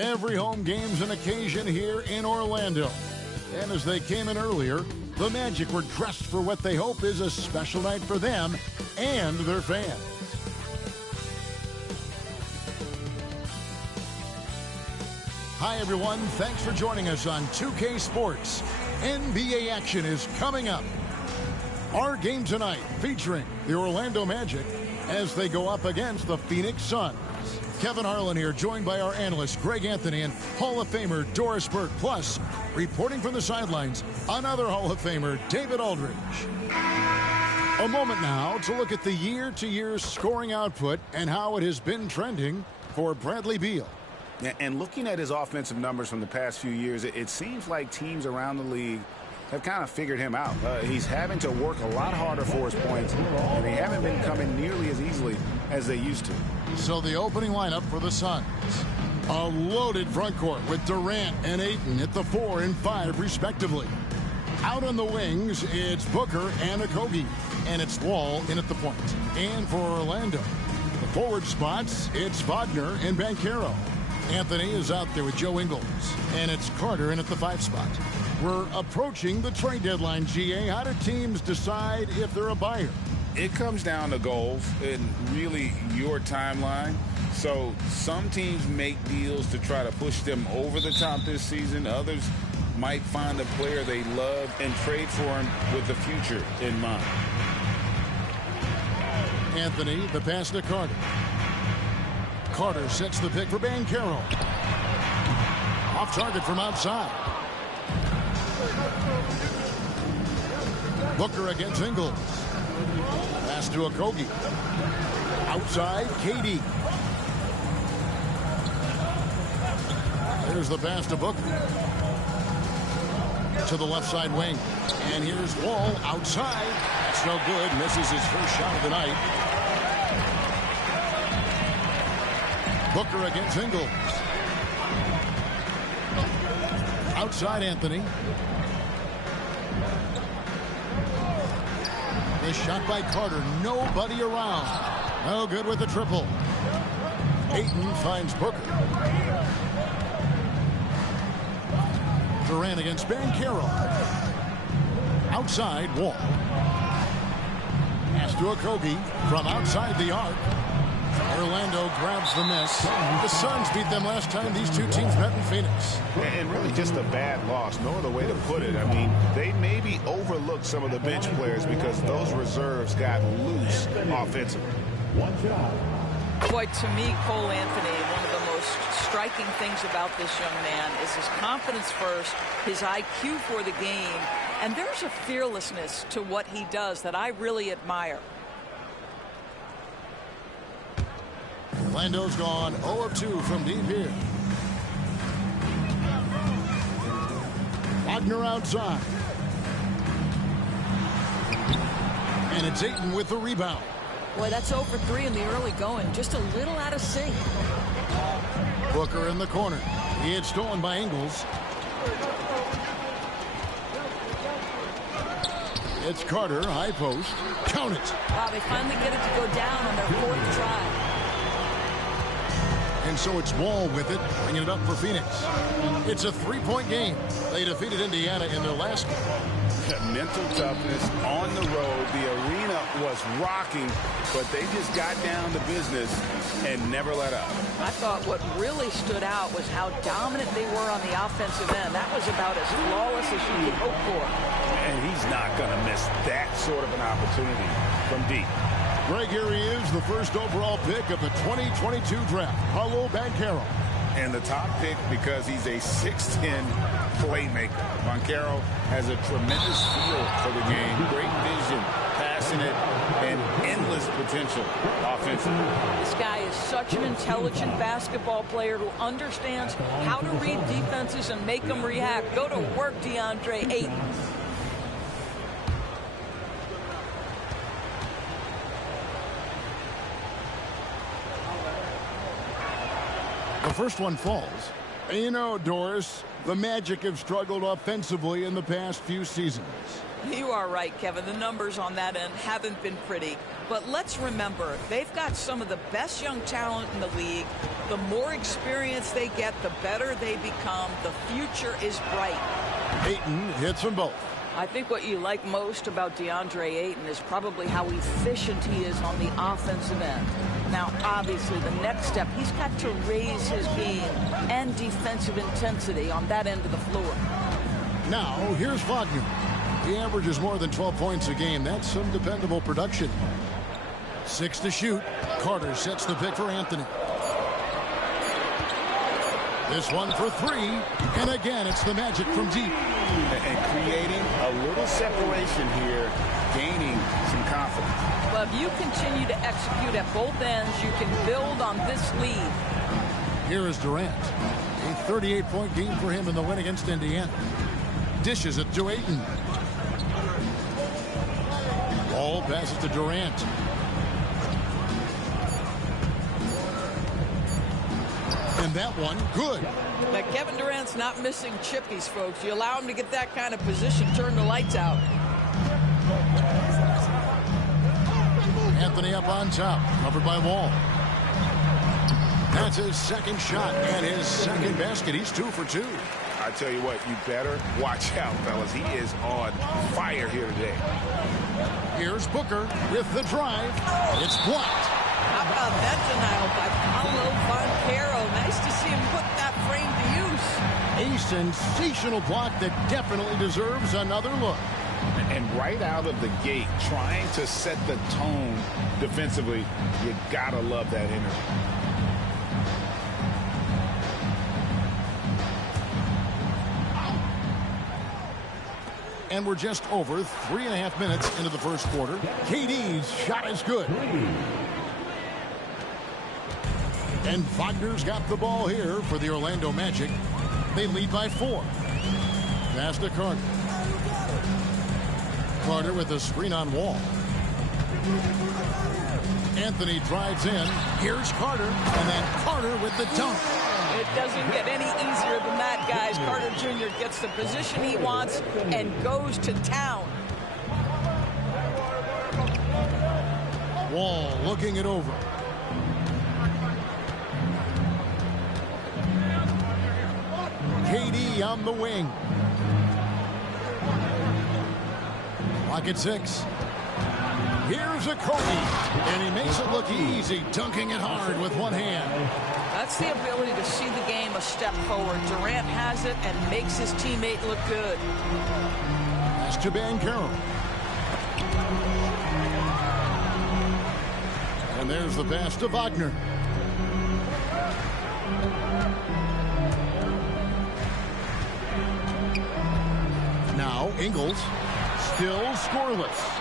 Every home game's an occasion here in Orlando. And as they came in earlier, the Magic were dressed for what they hope is a special night for them and their fans. Hi, everyone. Thanks for joining us on 2K Sports. NBA action is coming up. Our game tonight featuring the Orlando Magic as they go up against the Phoenix Suns. Kevin Harlan here, joined by our analyst Greg Anthony and Hall of Famer Doris Burke. Plus, reporting from the sidelines, another Hall of Famer, David Aldridge. A moment now to look at the year-to-year scoring output and how it has been trending for Bradley Beal. And looking at his offensive numbers from the past few years, it seems like teams around the league have kind of figured him out. He's having to work a lot harder for his points, and they haven't been coming nearly as easily as they used to. So the opening lineup for the Suns. A loaded front court with Durant and Ayton at the 4 and 5 respectively. Out on the wings, it's Booker and Okogie, and it's Wall in at the point. And for Orlando, the forward spots, it's Wagner and Banchero. Anthony is out there with Joe Ingles, and it's Carter in at the 5 spot. We're approaching the trade deadline, GA. How do teams decide if they're a buyer? It comes down to goals and really your timeline. So some teams make deals to try to push them over the top this season. Others might find a player they love and trade for him with the future in mind. Anthony, the pass to Carter. Carter sets the pick for Banchero. Off target from outside. Booker against Ingles. Pass to Okogie. Outside, KD. Here's the pass to Booker. To the left side wing. And here's Wall outside. That's no good. Misses his first shot of the night. Booker against Ingles. Outside Anthony. The shot by Carter. Nobody around. No good with the triple. Ayton finds Booker. Durant against Banchero. Outside Wall. Pass to Okogie from outside the arc. Orlando grabs the miss. The Suns beat them last time these two teams met in Phoenix. And really just a bad loss. No other way to put it. I mean, they maybe overlooked some of the bench players because those reserves got loose offensively. Boy, to me, Cole Anthony, one of the most striking things about this young man is his confidence first, his IQ for the game, and there's a fearlessness to what he does that I really admire. Orlando's gone 0 of 2 from deep here. Wagner outside. And it's Ayton with the rebound. Boy, that's 0 for 3 in the early going. Just a little out of sync. Booker in the corner. He had stolen by Ingles. It's Carter, high post. Count it. Wow, they finally get it to go down on their 4th try. And so it's Wall with it, bringing it up for Phoenix. It's a 3-point game. They defeated Indiana in their last game. Mental toughness on the road. The arena was rocking, but they just got down to business and never let up. I thought what really stood out was how dominant they were on the offensive end. That was about as flawless as you could hope for. And he's not going to miss that sort of an opportunity from deep. Greg, here he is, the first overall pick of the 2022 draft, Paolo Banchero. And the top pick because he's a 6'10" playmaker. Banchero has a tremendous feel for the game, great vision, passing it, and endless potential offensively. This guy is such an intelligent basketball player who understands how to read defenses and make them react. Go to work, DeAndre Ayton. The first one falls. And you know, Doris, the Magic have struggled offensively in the past few seasons. You are right, Kevin. The numbers on that end haven't been pretty. But let's remember, they've got some of the best young talent in the league. The more experience they get, the better they become. The future is bright. Ayton hits them both. I think what you like most about DeAndre Ayton is probably how efficient he is on the offensive end. Now, obviously, the next step, he's got to raise his game and defensive intensity on that end of the floor. Now, here's Wagner. He averages more than 12 points a game. That's some dependable production. 6 to shoot. Carter sets the pick for Anthony. This one for 3. And again, it's the Magic from deep. And creating a little separation here, gaining some confidence. Well, if you continue to execute at both ends, you can build on this lead. Here is Durant. A 38-point game for him in the win against Indiana. Dishes it to Ayton. Ball passes to Durant. And that one, good. Now, Kevin Durant's not missing chippies, folks. You allow him to get that kind of position, turn the lights out. Anthony up on top, covered by Wall. That's his second shot and his second basket. He's 2 for 2. I tell you what, you better watch out, fellas. He is on fire here today. Here's Booker with the drive. It's blocked. How about that denial by Paolo Banchero? Nice to see him put that frame to use. A sensational block that definitely deserves another look. And right out of the gate, trying to set the tone defensively, you gotta love that energy. And we're just over 3.5 minutes into the first quarter. KD's shot is good. And Wagner's got the ball here for the Orlando Magic. They lead by 4. Pass to Carter. Carter with a screen on Wall. Anthony drives in. Here's Carter. And then Carter with the dunk. It doesn't get any easier than that, guys. Carter Jr. gets the position he wants and goes to town. Wall looking it over. KD on the wing. Clock at 6. Here's a Kobe, and he makes it look easy, dunking it hard with one hand. That's the ability to see the game a step forward. Durant has it and makes his teammate look good. Pass to Banchero. And there's the pass to Wagner. Now Ingles, still scoreless.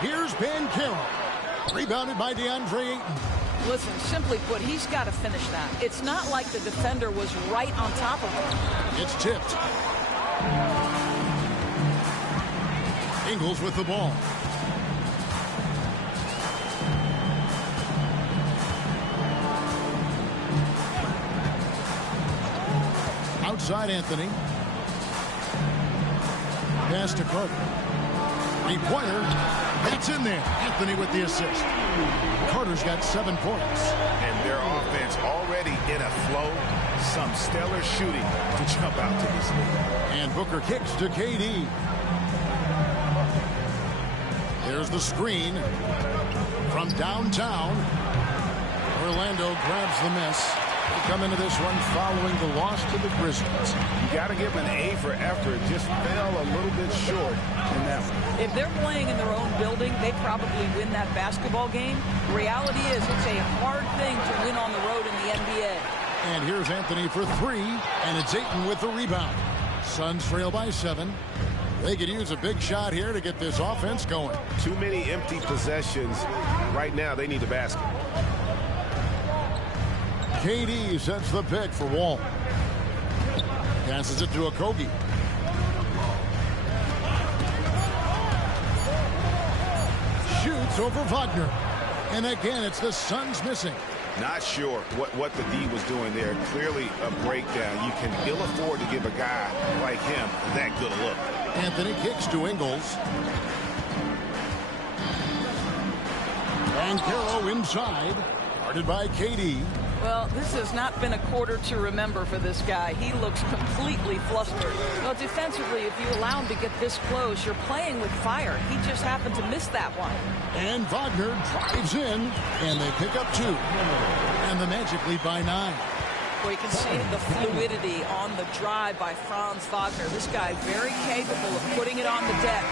Here's Banchero. Rebounded by DeAndre Ayton. Listen, simply put, he's got to finish that. It's not like the defender was right on top of him. It's tipped. Ingles with the ball. Outside Anthony. Pass to Carter. Three-pointer. That's in there. Anthony with the assist. Carter's got 7 points. And their offense already in a flow. Some stellar shooting to jump out to this lead. And Booker kicks to KD. There's the screen from downtown. Orlando grabs the miss. They come into this one following the loss to the Grizzlies. You got to give them an A for effort. Just fell a little bit short in that one. If they're playing in their own building, they probably win that basketball game. The reality is it's a hard thing to win on the road in the NBA. And here's Anthony for 3, and it's Ayton with the rebound. Suns trail by 7. They could use a big shot here to get this offense going. Too many empty possessions. Right now, they need the basket. KD sets the pick for Wall. Passes it to Okogie. Shoots over Wagner. And again, it's the Suns missing. Not sure what the D was doing there. Clearly a breakdown. You can ill afford to give a guy like him that good a look. Anthony kicks to Ingles. Banchero inside. Guarded by KD. Well, this has not been a quarter to remember for this guy. He looks completely flustered. Well, defensively, if you allow him to get this close, you're playing with fire. He just happened to miss that one. And Wagner drives in, and they pick up 2. And the Magic lead by 9. Well, you can see the fluidity on the drive by Franz Wagner. This guy very capable of putting it on the deck.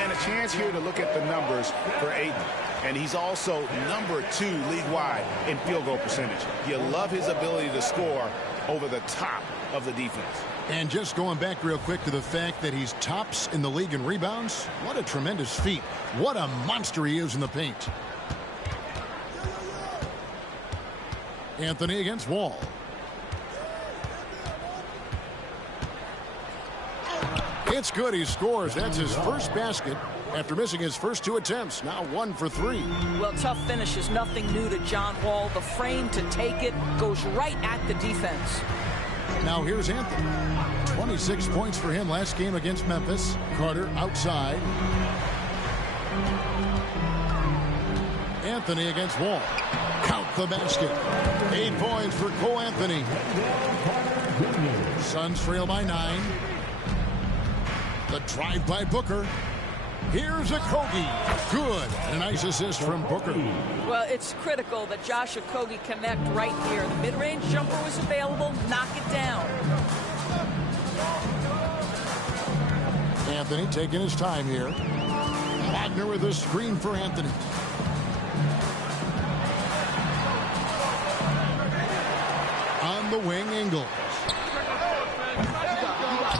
And a chance here to look at the numbers for Ayton. And he's also number 2 league-wide in field goal percentage. You love his ability to score over the top of the defense. And just going back real quick to the fact that he's tops in the league in rebounds. What a tremendous feat. What a monster he is in the paint. Anthony against Wall. It's good. He scores. That's his first basket after missing his first 2 attempts. Now 1 for 3. Well, tough finish is nothing new to John Wall. The frame to take it goes right at the defense. Now here's Anthony. 26 points for him last game against Memphis. Carter outside. Anthony against Wall. Count the basket. 8 points for Cole Anthony. Suns trail by 9. The drive by Booker. Here's Okogie. Good. A nice assist from Booker. Well, it's critical that Josh Okogie connect right here. The mid-range jumper was available. Knock it down. Anthony taking his time here. Wagner with a screen for Anthony. On the wing, Ingles.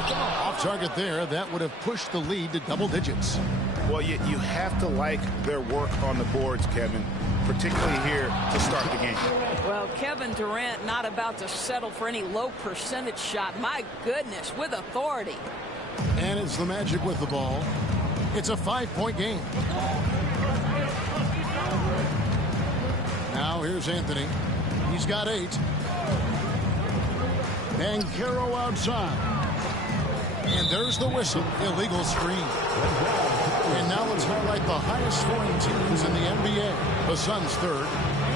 Off target there. That would have pushed the lead to double digits. Well, you have to like their work on the boards, Kevin, particularly here to start the game. Well, Kevin Durant not about to settle for any low percentage shot. My goodness, with authority. And it's the Magic with the ball. It's a 5-point game. Now here's Anthony. He's got 8. Banchero outside. And there's the whistle. Illegal screen. And now let's highlight the highest scoring teams in the NBA. The Suns third.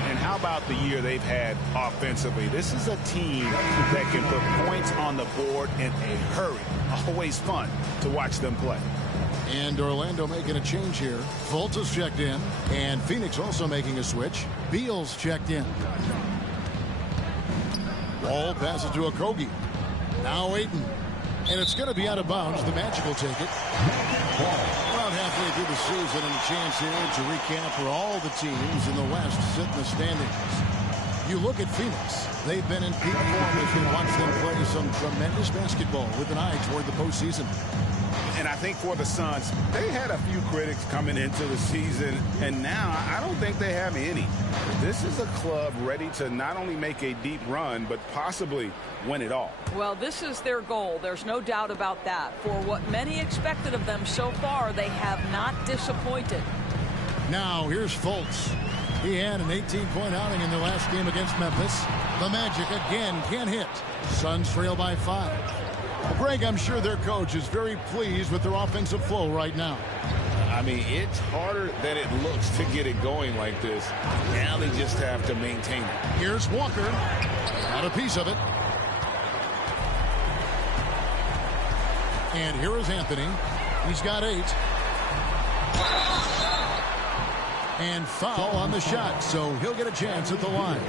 And how about the year they've had offensively? This is a team that can put points on the board in a hurry. Always fun to watch them play. And Orlando making a change here. Fultz is checked in. And Phoenix also making a switch. Beal's checked in. Wall passes to Okogie. Now Ayton. And it's going to be out of bounds. The Magic will take it. About halfway through the season, and a chance here to recap for all the teams in the West sit in the standings. You look at Phoenix. They've been in peak form as we watch them play some tremendous basketball with an eye toward the postseason. And I think for the Suns, they had a few critics coming into the season, and now I don't think they have any. This is a club ready to not only make a deep run, but possibly win it all. Well, this is their goal. There's no doubt about that. For what many expected of them so far, they have not disappointed. Now here's Fultz. He had an 18-point outing in the last game against Memphis. The Magic again can't hit. Suns trail by 5. Greg, I'm sure their coach is very pleased with their offensive flow right now. I mean, it's harder than it looks to get it going like this. Now they just have to maintain it. Here's Walker. Got a piece of it. And here is Anthony. He's got 8. And foul on the shot, so he'll get a chance at the line.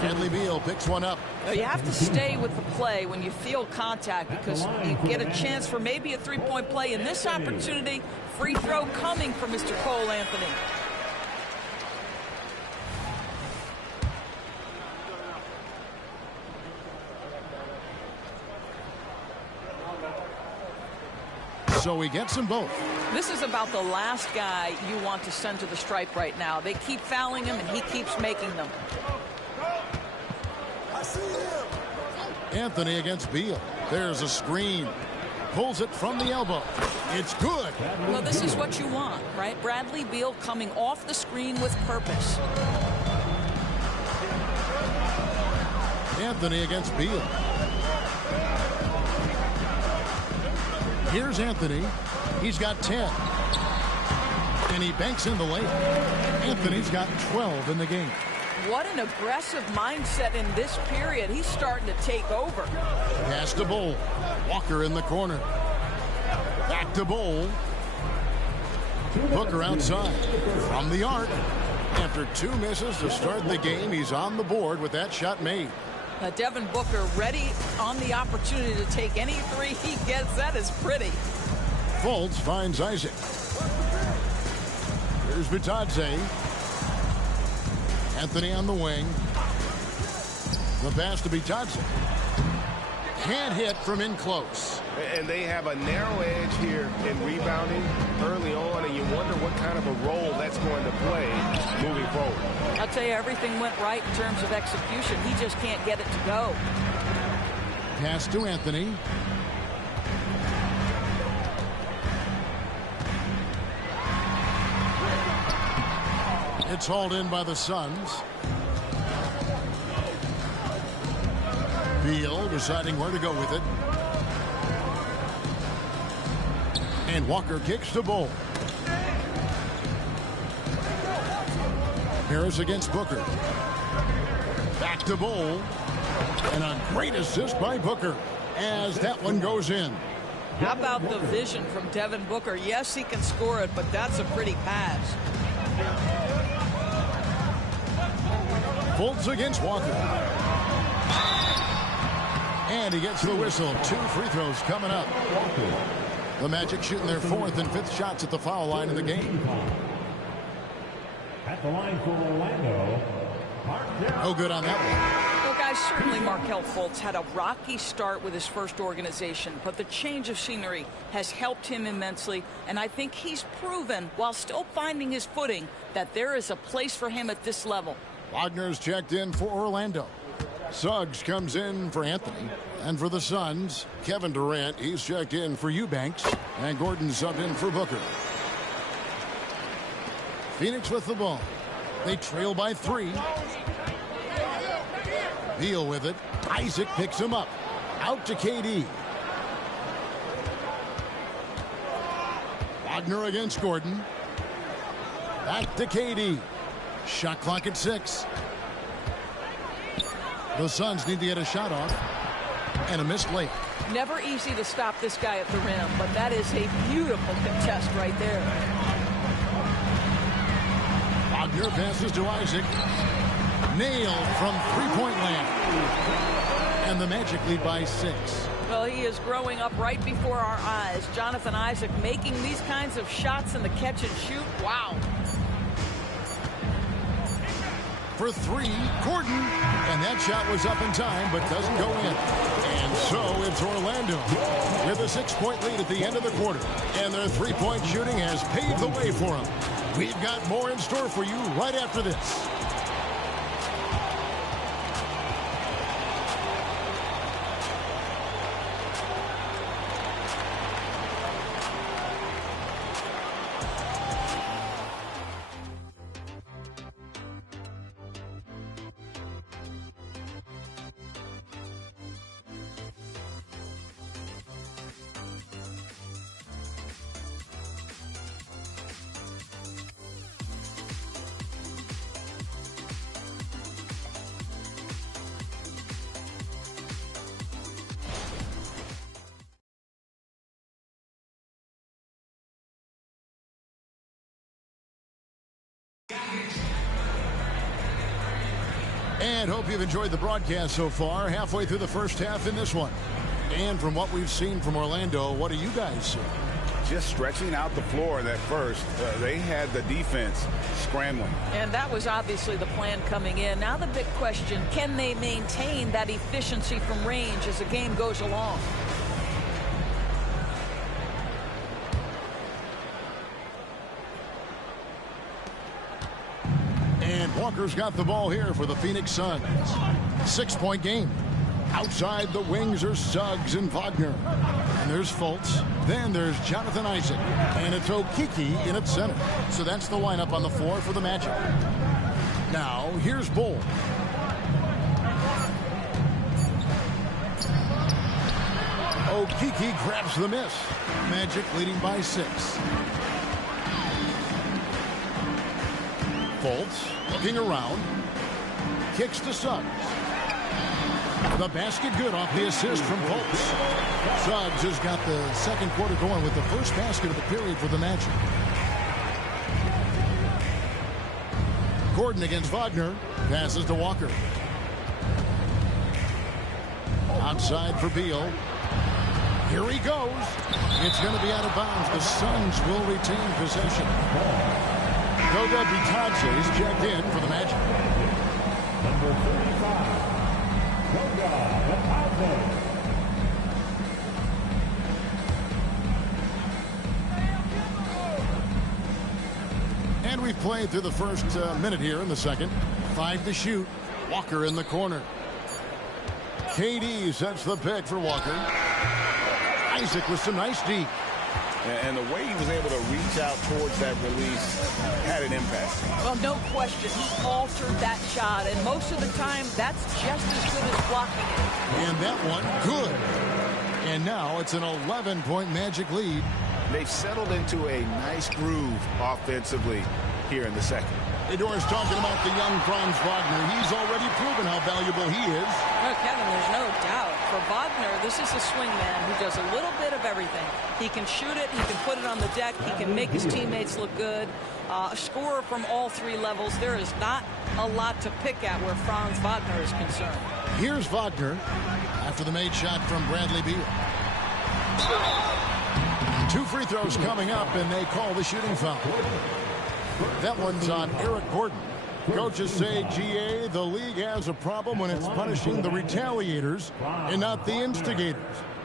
Bradley Beal picks one up. You have to stay with the play when you feel contact because you get a chance for maybe a three-point play. In this opportunity, free throw coming for Mr. Cole Anthony. So he gets them both. This is about the last guy you want to send to the stripe right now. They keep fouling him, and he keeps making them. Anthony against Beal. There's a screen. Pulls it from the elbow. It's good. Well, this is what you want, right? Bradley Beal coming off the screen with purpose. Anthony against Beal. Here's Anthony. He's got 10. And he banks in the lane. Anthony's got 12 in the game. What an aggressive mindset in this period. He's starting to take over. Pass to Bowl. Walker in the corner. Back to Bowl. Booker outside. From the arc. After 2 misses to start the game, he's on the board with that shot made. Devin Booker ready on the opportunity to take any three he gets. That is pretty. Fultz finds Isaac. Here's Bitadze. Anthony on the wing. The pass to Bitadze. Can't hit from in close. And they have a narrow edge here in rebounding early on, and you wonder what kind of a role that's going to play moving forward. I'll tell you, everything went right in terms of execution. He just can't get it to go. Pass to Anthony. It's hauled in by the Suns. Beal deciding where to go with it. And Walker kicks the Bowl. Harris against Booker. Back to Bowl. And a great assist by Booker as that one goes in. How about the vision from Devin Booker? Yes, he can score it, but that's a pretty pass. Fultz against Walker. And he gets the whistle. 2 free throws coming up. The Magic shooting their 4th and 5th shots at the foul line in the game. At the line for Orlando, No good on that one. Well, guys, certainly Markelle Fultz had a rocky start with his first organization, but the change of scenery has helped him immensely, and I think he's proven, while still finding his footing, that there is a place for him at this level. Wagner's checked in for Orlando. Suggs comes in for Anthony. And for the Suns, Kevin Durant, he's checked in for Eubanks. And Gordon's up in for Booker. Phoenix with the ball. They trail by 3. Beal with it. Isaac picks him up. Out to KD. Wagner against Gordon. Back to KD. Shot clock at 6. The Suns need to get a shot off. And a missed late. Never easy to stop this guy at the rim, but that is a beautiful contest right there. Wagner passes to Isaac. Nailed from three-point land. And the Magic lead by 6. Well, he is growing up right before our eyes. Jonathan Isaac making these kinds of shots in the catch and shoot. Wow. For 3, Gordon. And that shot was up in time, but doesn't go in. And so it's Orlando with a 6-point lead at the end of the quarter. And their three-point shooting has paved the way for them. We've got more in store for you right after this. And hope you've enjoyed the broadcast so far. Halfway through the first half in this one. And from what we've seen from Orlando, what do you guys see? Just stretching out the floor that first. They had the defense scrambling. And that was obviously the plan coming in. Now the big question, can they maintain that efficiency from range as the game goes along? And Walker's got the ball here for the Phoenix Suns. 6-point game. Outside the wings are Suggs and Wagner. And there's Fultz. Then there's Jonathan Isaac. And it's Okeke in at center. So that's the lineup on the floor for the Magic. Now, here's Bull. Okeke grabs the miss. Magic leading by 6. Fultz looking around. Kicks to Suggs. The basket good off the assist from Fultz. Suggs has got the second quarter going with the first basket of the period for the Magic. Gordon against Wagner. Passes to Walker. Outside for Beal. Here he goes. It's going to be out of bounds. The Suns will retain possession. Goga Bitadze is checked in for the Magic. Number 35, Goga Bitadze. And we've played through the first minute here in the second. 5 to shoot. Walker in the corner. KD sets the pick for Walker. Isaac with some nice deep. And the way he was able to reach out towards that release had an impact. Well, no question. He altered that shot, and most of the time, that's just as good as blocking it. And that one, good. And now it's an 11-point Magic lead. They've settled into a nice groove offensively here in the second. Fedor's talking about the young Franz Wagner. He's already proven how valuable he is. Oh, Kevin, there's no doubt. For Wagner, this is a swing man who does a little bit of everything. He can shoot it, he can put it on the deck, he can make his teammates look good. A scorer from all 3 levels. There is not a lot to pick at where Franz Wagner is concerned. Here's Wagner after the made shot from Bradley Beal. 2 free throws coming up, and they call the shooting foul. That one's on Eric Gordon. Coaches say, GA, the league has a problem when it's punishing the retaliators and not the instigators.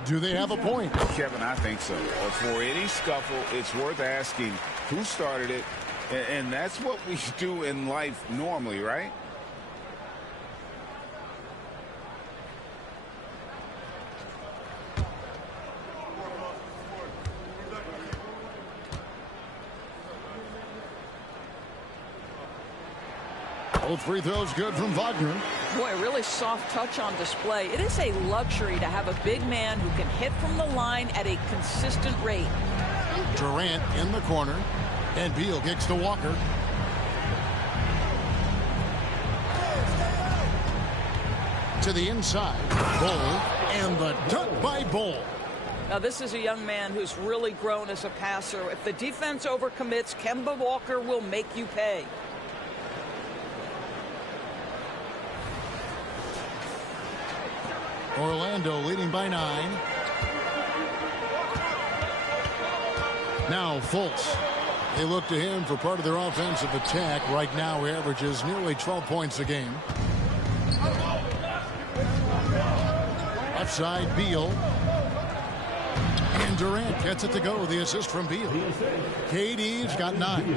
Do they have a point? Kevin, I think so. For any scuffle, it's worth asking who started it, and that's what we do in life normally, right? Both free throws good from Wagner. Boy, really soft touch on display. It is a luxury to have a big man who can hit from the line at a consistent rate. Durant in the corner, and Beal kicks to Walker. To the inside, Bol, and the dunk by Bol. Now, this is a young man who's really grown as a passer. If the defense overcommits, Kemba Walker will make you pay. Orlando leading by 9. Now Fultz. They look to him for part of their offensive attack. Right now he averages nearly 12 points a game. Left side, Beal. And Durant gets it to go. The assist from Beal. KD's got 9.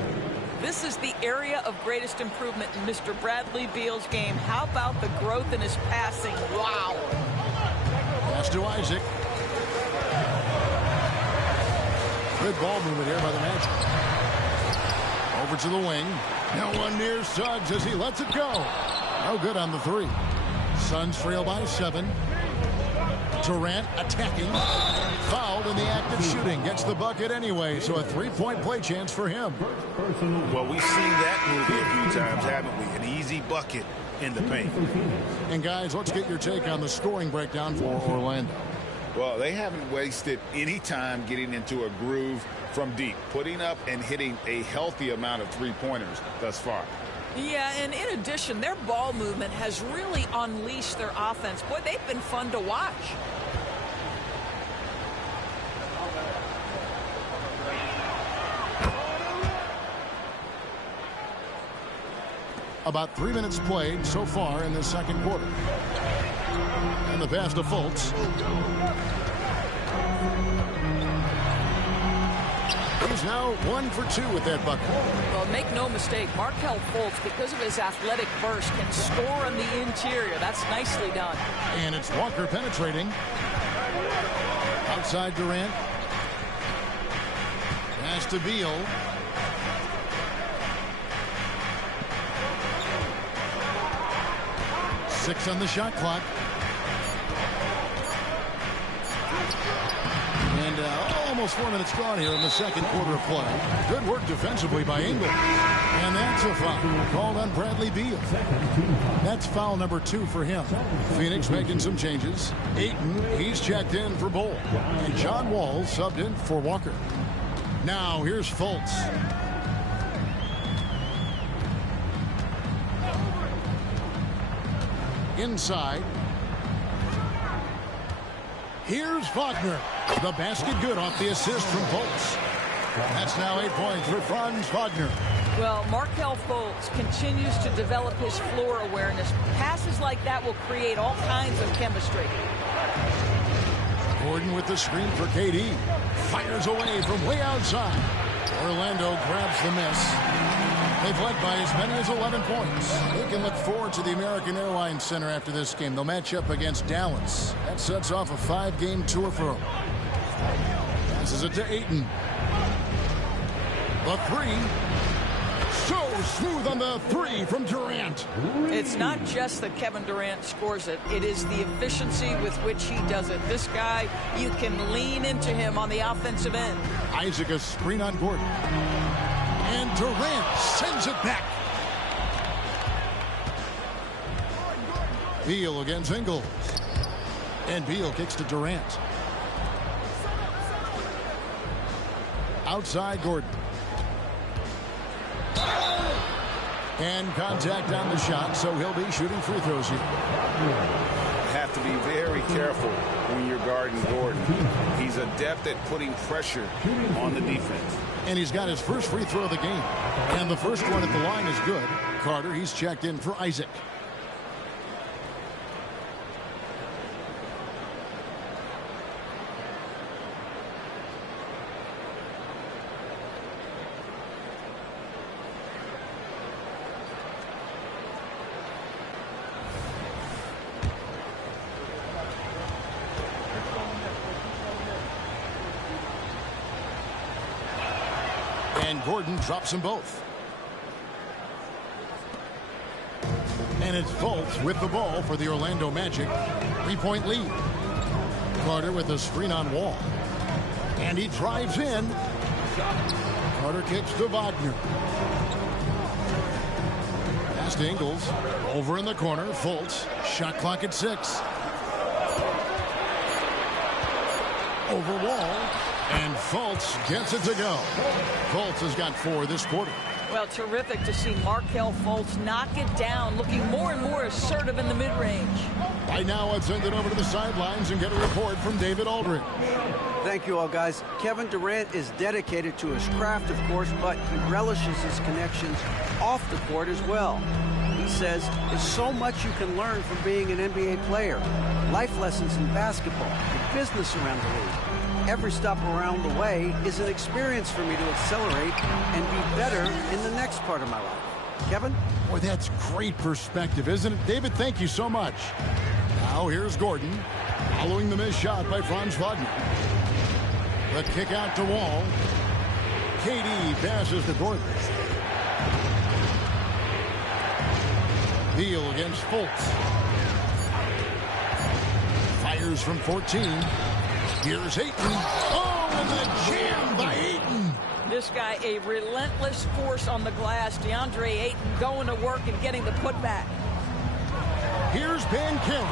This is the area of greatest improvement in Mr. Bradley Beal's game. How about the growth in his passing? Wow. Pass to Isaac. Good ball movement here by the Magic. Over to the wing. Now one near Suggs as he lets it go. No good on the 3. Suns trail by 7. Durant attacking. Fouled in the act of shooting. Gets the bucket anyway, so a 3-point play chance for him. Well, we've seen that movie a few times, haven't we? An easy bucket in the paint. And guys, let's get your take on the scoring breakdown for Orlando. Well, they haven't wasted any time getting into a groove from deep, putting up and hitting a healthy amount of 3-pointers thus far. Yeah, and in addition, their ball movement has really unleashed their offense. Boy, they've been fun to watch. About 3 minutes played so far in the second quarter. And the pass to Fultz. He's now 1 for 2 with that bucket. Well, make no mistake, Markelle Fultz, because of his athletic burst, can score on the interior. That's nicely done. And it's Walker penetrating. Outside Durant. Pass to Beal. Six on the shot clock. And almost 4 minutes gone here in the second quarter of play. Good work defensively by Ingle. And that's a foul called on Bradley Beal. That's foul number 2 for him. Phoenix making some changes. Ayton, he's checked in for Bol. And John Wall subbed in for Walker. Now here's Fultz. Inside. Here's Wagner. The basket good off the assist from Fultz. That's now 8 points for Franz Wagner. Well, Markelle Fultz continues to develop his floor awareness. Passes like that will create all kinds of chemistry. Gordon with the screen for KD. Fires away from way outside. Orlando grabs the miss. They've led by as many as 11 points. They can look forward to the American Airlines Center after this game. They'll match up against Dallas. That sets off a 5-game tour for them. Passes it to Ayton. The 3. So smooth on the 3 from Durant. It's not just that Kevin Durant scores it. It is the efficiency with which he does it. This guy, you can lean into him on the offensive end. Isaac a screen on Gordon. And Durant sends it back. Beal against Ingle. And Beal kicks to Durant. Outside Gordon. And contact on the shot, so he'll be shooting free throws here. Have to be very careful when you're guarding Gordon. He's adept at putting pressure on the defense. And he's got his first free throw of the game. And the first one at the line is good. Carter, he's checked in for Isaac. And Gordon drops them both. And it's Fultz with the ball for the Orlando Magic. 3-point lead. Carter with a screen on Wall. And he drives in. Carter kicks to Wagner. Pass to Ingles. Over in the corner. Fultz. Shot clock at 6. Over Wall. And Fultz gets it to go. Fultz has got 4 this quarter. Well, terrific to see Markelle Fultz knock it down, looking more and more assertive in the mid-range. Right now, let's send it over to the sidelines and get a report from David Aldridge. Thank you all, guys. Kevin Durant is dedicated to his craft, of course, but he relishes his connections off the court as well. He says there's so much you can learn from being an NBA player. Life lessons in basketball, the business around the league. Every stop around the way is an experience for me to accelerate and be better in the next part of my life. Kevin? Boy, that's great perspective, isn't it? David, thank you so much. Now here's Gordon, following the missed shot by Franz Wagner. The kick out to Wall. KD passes to Gordon. Beal against Fultz. Fires from 14. Here's Ayton. Oh, and the jam by Ayton. This guy, a relentless force on the glass. DeAndre Ayton going to work and getting the putback. Here's Banchero.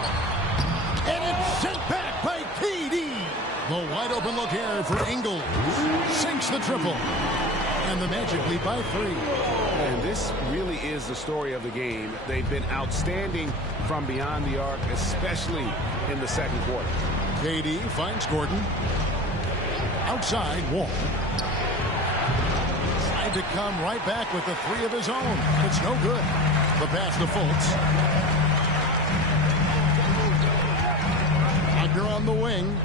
And it's sent back by KD. The wide open look here for Ingle. Sinks the triple. And the Magic lead by 3. And this really is the story of the game. They've been outstanding from beyond the arc, especially in the second quarter. KD finds Gordon. Outside, Wall. Tried to come right back with the 3 of his own. It's no good. The pass to Fultz. Wagner on the wing.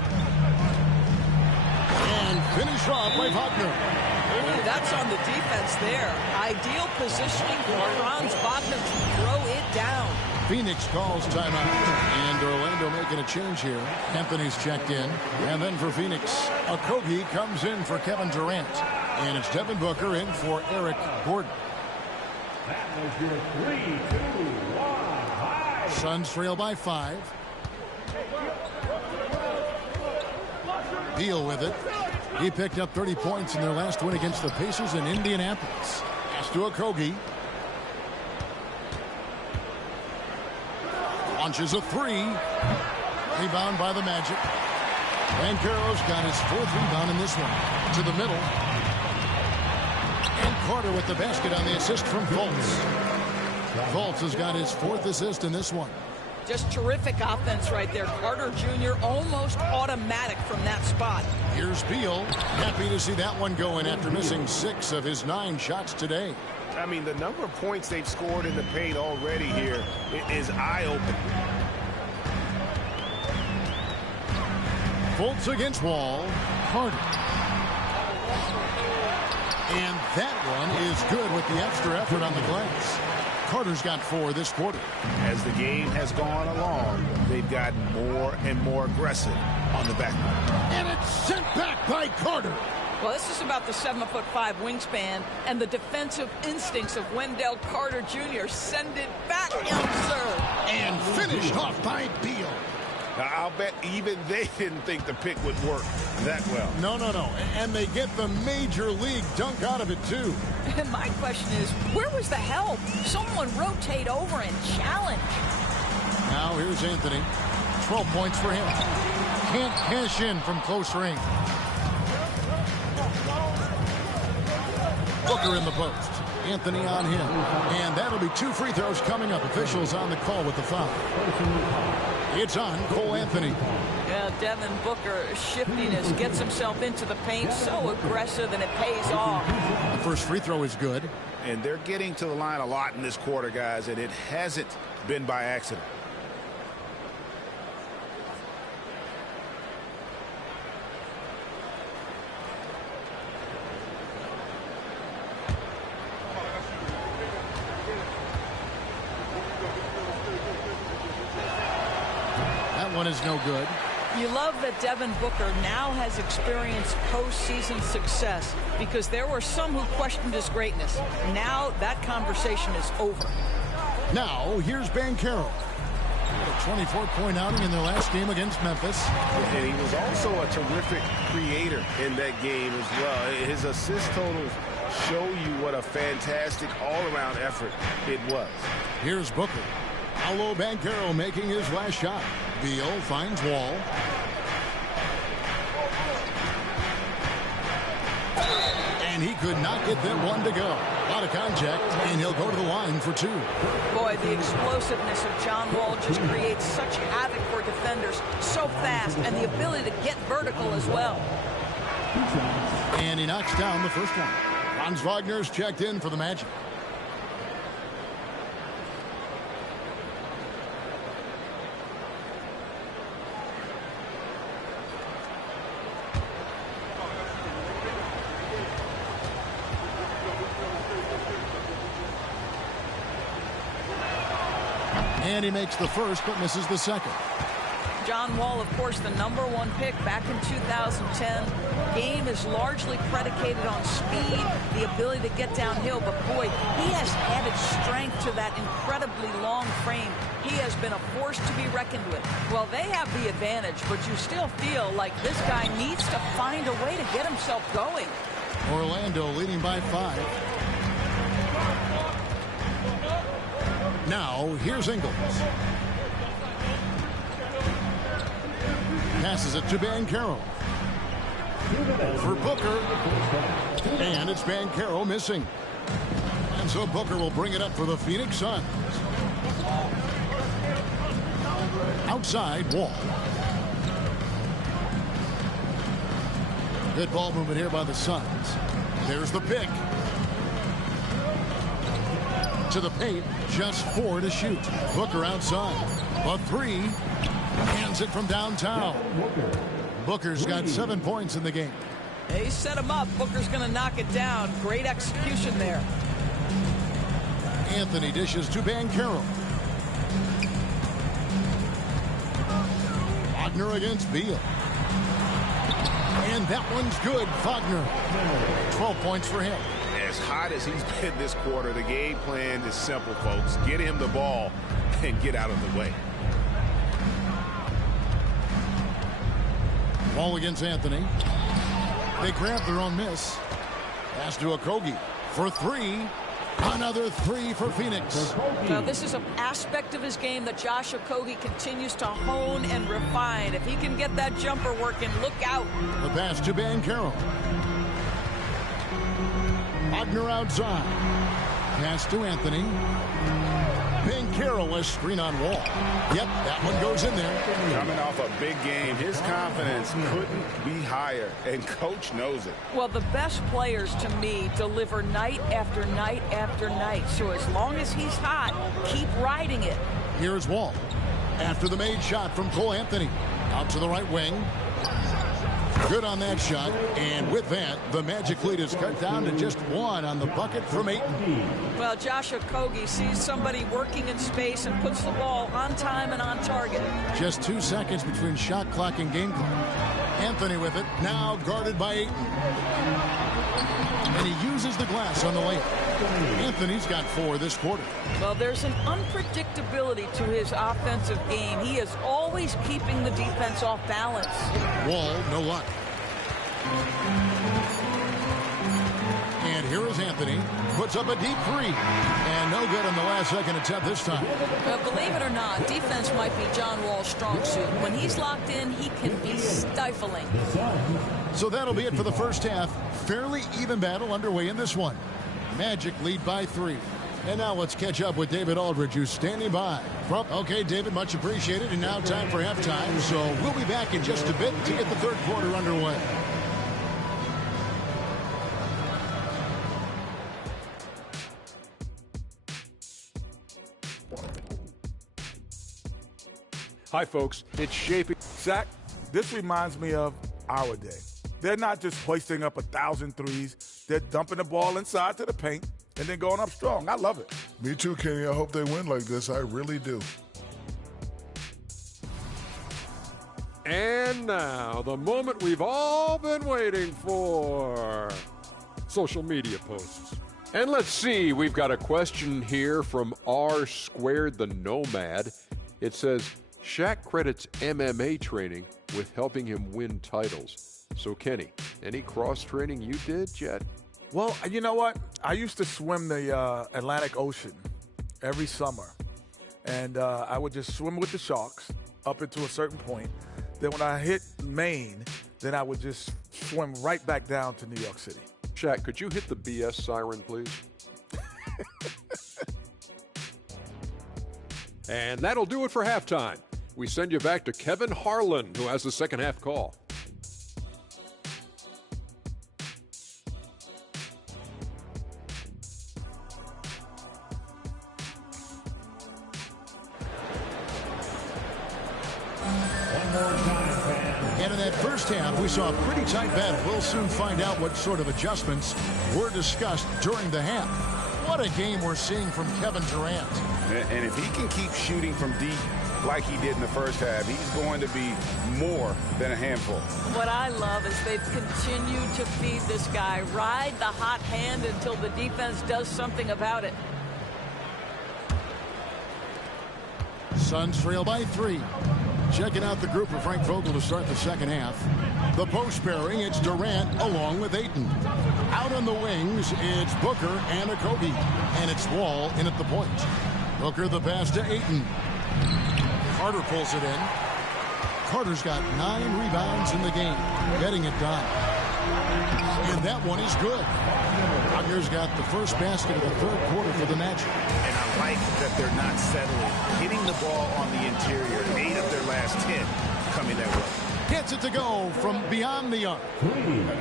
And finished off by Wagner. Ooh, that's on the defense there. Ideal positioning for Franz Wagner to throw it down. Phoenix calls timeout. And Orlando making a change here. Anthony's checked in. And then for Phoenix, Okogie comes in for Kevin Durant. And it's Devin Booker in for Eric Gordon. That was your 3-2-1 high. Suns trail by 5. Beal with it. He picked up 30 points in their last win against the Pacers in Indianapolis. Pass to Okogie. Launches a three. Rebound by the Magic. Banchero's got his 4th rebound in this one. To the middle. And Carter with the basket on the assist from Fultz. Fultz has got his 4th assist in this one. Just terrific offense right there. Carter Jr. almost automatic from that spot. Here's Beal. Happy to see that one going after missing 6 of his 9 shots today. I mean, the number of points they've scored in the paint already here is eye-opening. Fultz against Wall. Carter. And that one is good with the extra effort on the glass. Carter's got 4 this quarter. As the game has gone along, they've gotten more and more aggressive on the back. And it's sent back by Carter. Well, this is about the 7'5" wingspan and the defensive instincts of Wendell Carter Jr. Send it back, young sir. And finished off by Beal. Now, I'll bet even they didn't think the pick would work that well. No. And they get the major league dunk out of it, too. And my question is, where was the help? Someone rotate over and challenge. Now here's Anthony. 12 points for him. Can't cash in from close range. Booker in the post. Anthony on him. And that'll be 2 free throws coming up. Officials on the call with the foul. It's on Cole Anthony. Yeah, Devin Booker, shiftiness, gets himself into the paint, so aggressive, and it pays off. The first free throw is good. And they're getting to the line a lot in this quarter, guys, and it hasn't been by accident. One is no good. You love that Devin Booker now has experienced postseason success because there were some who questioned his greatness. Now that conversation is over. Now here's Banchero. A 24-point outing in their last game against Memphis. And he was also a terrific creator in that game as well. His assist totals show you what a fantastic all-around effort it was. Here's Booker. Paolo Banchero making his last shot. Beal finds Wall. And he could not get that one to go. A lot of contact, and he'll go to the line for 2. Boy, the explosiveness of John Wall just creates such havoc for defenders. So fast, and the ability to get vertical as well. And he knocks down the first one. Franz Wagner's checked in for the Magic. And he makes the first, but misses the second. John Wall, of course, the #1 pick back in 2010. Game is largely predicated on speed, the ability to get downhill. But, boy, he has added strength to that incredibly long frame. He has been a force to be reckoned with. Well, they have the advantage, but you still feel like this guy needs to find a way to get himself going. Orlando leading by 5. Now, here's Ingles. Passes it to Banchero. For Booker. And it's Banchero missing. And so Booker will bring it up for the Phoenix Suns. Outside, Wall. Good ball movement here by the Suns. There's the pick. To the paint, just 4 to shoot. Booker outside. A 3. Hands it from downtown. Booker's got 7 points in the game. They set him up. Booker's going to knock it down. Great execution there. Anthony dishes to Banchero. Wagner against Beal. And that one's good. Wagner. 12 points for him. As hot as he's been this quarter, the game plan is simple, folks. Get him the ball and get out of the way. Ball against Anthony. They grab their own miss. Pass to Okogie for three. Another three for Phoenix. Now, this is an aspect of his game that Josh Okogie continues to hone and refine. If he can get that jumper working, look out. The pass to Banchero. Wagner outside. Pass to Anthony. Banchero, a screen on Wall. Yep, that one goes in there. Coming off a big game, his confidence couldn't be higher, and Coach knows it. Well, the best players, to me, deliver night after night after night. So as long as he's hot, keep riding it. Here's Wall. After the made shot from Cole Anthony. Out to the right wing. Good on that shot. And with that, the Magic lead is cut down to just one on the bucket from Ayton. Well, Josh Okogie sees somebody working in space and puts the ball on time and on target. Just 2 seconds between shot clock and game clock. Anthony with it, now guarded by Ayton. And he uses the glass on the layup. Anthony's got 4 this quarter. Well, there's an unpredictability to his offensive game. He is always keeping the defense off balance. Wall, no luck. And here is Anthony. Puts up a deep three. And no good on the last second attempt this time. Believe it or not, defense might be John Wall's strong suit. When he's locked in, he can be stifling. So that'll be it for the first half. Fairly even battle underway in this one. Magic lead by 3. And now let's catch up with David Aldridge, who's standing by. Okay, David, much appreciated. And now time for halftime. So we'll be back in just a bit to get the third quarter underway. Hi, folks. It's shaping. Shaq, this reminds me of our day. They're not just hoisting up 1,000 threes. They're dumping the ball inside to the paint and then going up strong. I love it. Me too, Kenny. I hope they win like this. I really do. And now, the moment we've all been waiting for. Social media posts. And let's see, we've got a question here from R Squared the Nomad. It says, Shaq credits MMA training with helping him win titles. So, Kenny, any cross-training you did yet? Well, you know what? I used to swim the Atlantic Ocean every summer. And I would just swim with the sharks up into a certain point. Then when I hit Maine, then I would just swim right back down to New York City. Shaq, could you hit the BS siren, please? And that'll do it for halftime. We send you back to Kevin Harlan, who has the second half call. And in that first half, we saw a pretty tight battle. We'll soon find out what sort of adjustments were discussed during the half. What a game we're seeing from Kevin Durant. And if he can keep shooting from deep like he did in the first half, he's going to be more than a handful. What I love is they've continued to feed this guy. Ride the hot hand until the defense does something about it. Suns trail by 3. Checking out the group for Frank Vogel to start the second half. The post pairing, it's Durant along with Ayton. Out on the wings, it's Booker and Okogie. And it's Wall in at the point. Booker the pass to Ayton. Carter pulls it in. Carter's got 9 rebounds in the game, getting it done. And that one is good. Wagner's got the first basket of the third quarter for the Magic. And I like that they're not settling. Hitting the ball on the interior. 8 of their last 10 coming that way. Gets it to go from beyond the arc.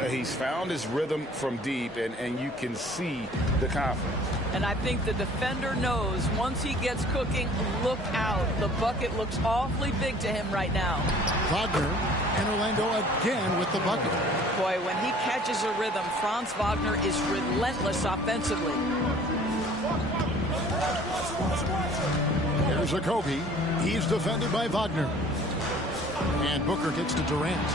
He's found his rhythm from deep, and you can see the confidence. And I think the defender knows once he gets cooking, look out. The bucket looks awfully big to him right now. Wagner and Orlando again with the bucket. Boy, when he catches a rhythm, Franz Wagner is relentless offensively. Here's Okogie. He's defended by Wagner. And Booker gets to Durant.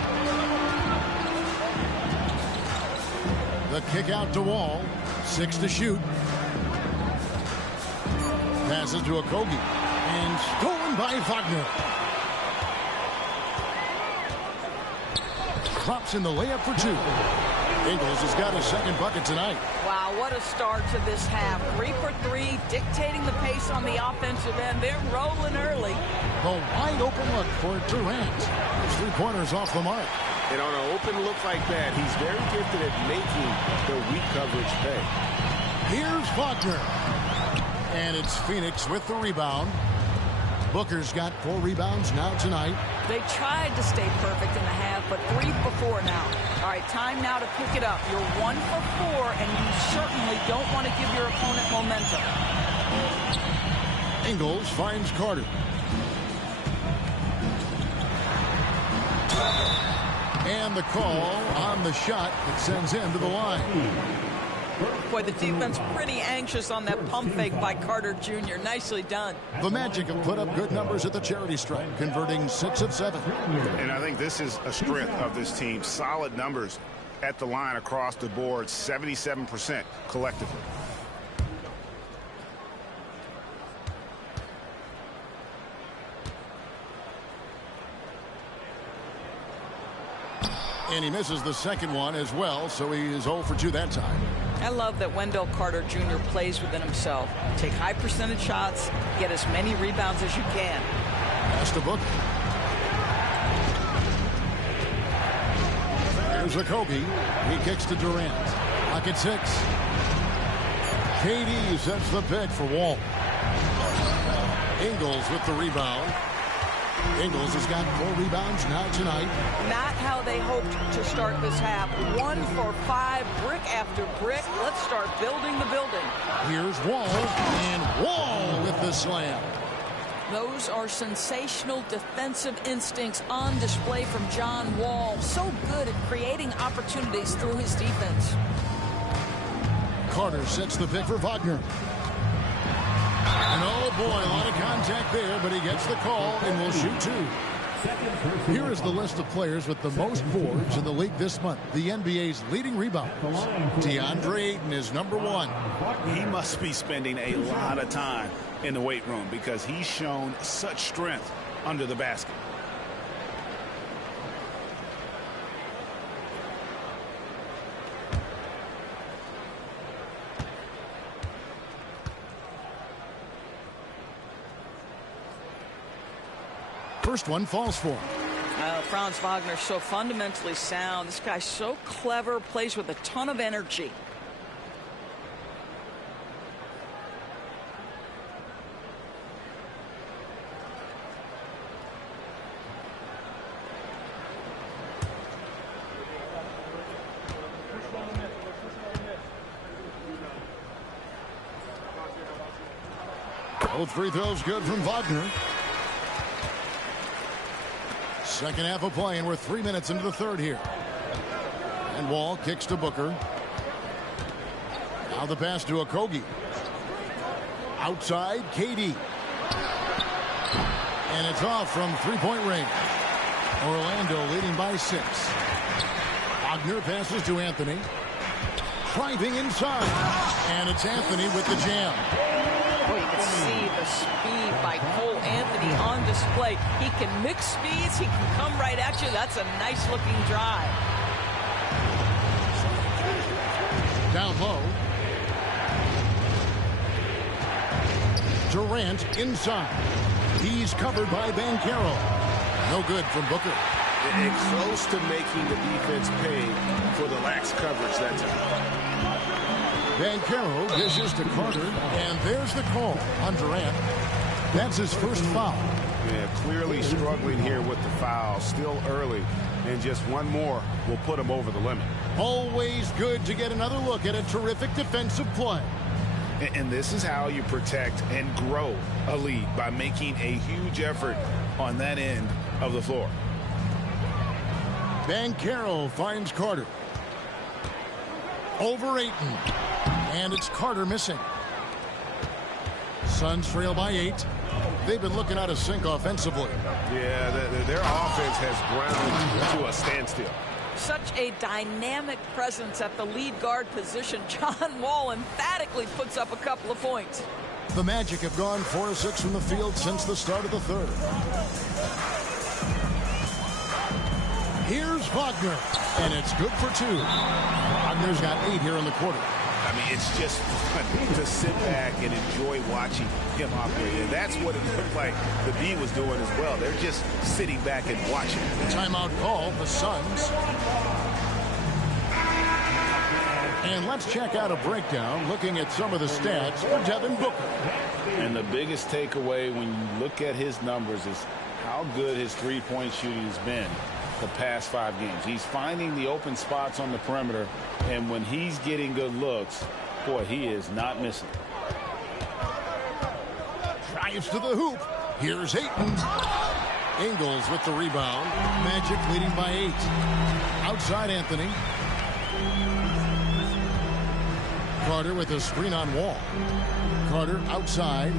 The kick out to Wall. 6 to shoot. Passes to Okogie. And stolen by Wagner. drops in the layup for two. Ingles has got his second bucket tonight. Wow, what a start to this half. 3 for 3, dictating the pace on the offensive end. They're rolling early. The wide open look for Durant. His three-pointers off the mark. And on an open look like that, he's very gifted at making the weak coverage pay. Here's Wagner. And it's Phoenix with the rebound. Booker's got 4 rebounds now tonight. They tried to stay perfect in the half, but 3 for 4 now. All right, time now to pick it up. You're 1 for 4, and you certainly don't want to give your opponent momentum. Ingles finds Carter. And the call on the shot that sends him to the line. Boy, the defense pretty anxious on that pump fake by Carter Jr. Nicely done. The Magic have put up good numbers at the charity stripe, converting 6 of 7. And I think this is a strength of this team. Solid numbers at the line across the board, 77% collectively. And he misses the second one as well, so he is 0 for 2 that time. I love that Wendell Carter Jr. plays within himself. Take high percentage shots, get as many rebounds as you can. Pass to Booker. Here's Okogie. He kicks to Durant. Pocket 6. KD sets the pick for Wall. Ingles with the rebound. Ingles has got 4 rebounds now tonight. Not how they hoped to start this half. 1 for 5, brick after brick. Let's start building the building. Here's Wall, and Wall with the slam. Those are sensational defensive instincts on display from John Wall. So good at creating opportunities through his defense. Carter sets the pick for Wagner. And oh boy, a lot of contact there, but he gets the call and will shoot 2. Here is the list of players with the most boards in the league this month. The NBA's leading rebounders. DeAndre Ayton is number 1. He must be spending a lot of time in the weight room because he's shown such strength under the basket. First one falls for him. Franz Wagner so fundamentally sound. This guy's so clever, plays with a ton of energy. Both free throws good from Wagner. Second half of play, and we're 3 minutes into the third here. And Wall kicks to Booker. Now the pass to Okogie. Outside, KD. And it's off from three-point range. Orlando leading by 6. Wagner passes to Anthony. Driving inside. And it's Anthony with the jam. Boy, you can see the speed by Cole Anthony on display. He can mix speeds. He can come right at you. That's a nice-looking drive. Down low. Durant inside. He's covered by Banchero. No good from Booker. And close to making the defense pay for the lax coverage that time. Banchero dishes to Carter, and there's the call on Durant. That's his first foul. Yeah, clearly struggling here with the foul. Still early, and just one more will put him over the limit. Always good to get another look at a terrific defensive play. And this is how you protect and grow a lead, by making a huge effort on that end of the floor. Banchero finds Carter. Over Ayton. And it's Carter missing. Suns trail by 8. They've been looking out of sync offensively. Yeah, their offense has ground to a standstill. Such a dynamic presence at the lead guard position. John Wall emphatically puts up a couple of points. The Magic have gone 4 of 6 from the field since the start of the third. Here's Wagner, and it's good for 2. Wagner's got 8 here in the quarter. I mean, it's just fun to sit back and enjoy watching him operate. And that's what it looked like the D was doing as well. They're just sitting back and watching. Timeout call, the Suns. And let's check out a breakdown looking at some of the stats for Devin Booker. And the biggest takeaway when you look at his numbers is how good his three-point shooting has been the past 5 games. He's finding the open spots on the perimeter, and when he's getting good looks, boy, he is not missing. Drives to the hoop. Here's Ayton. Ingles with the rebound. Magic leading by 8. Outside Anthony. Carter with a screen on Wall. Carter outside.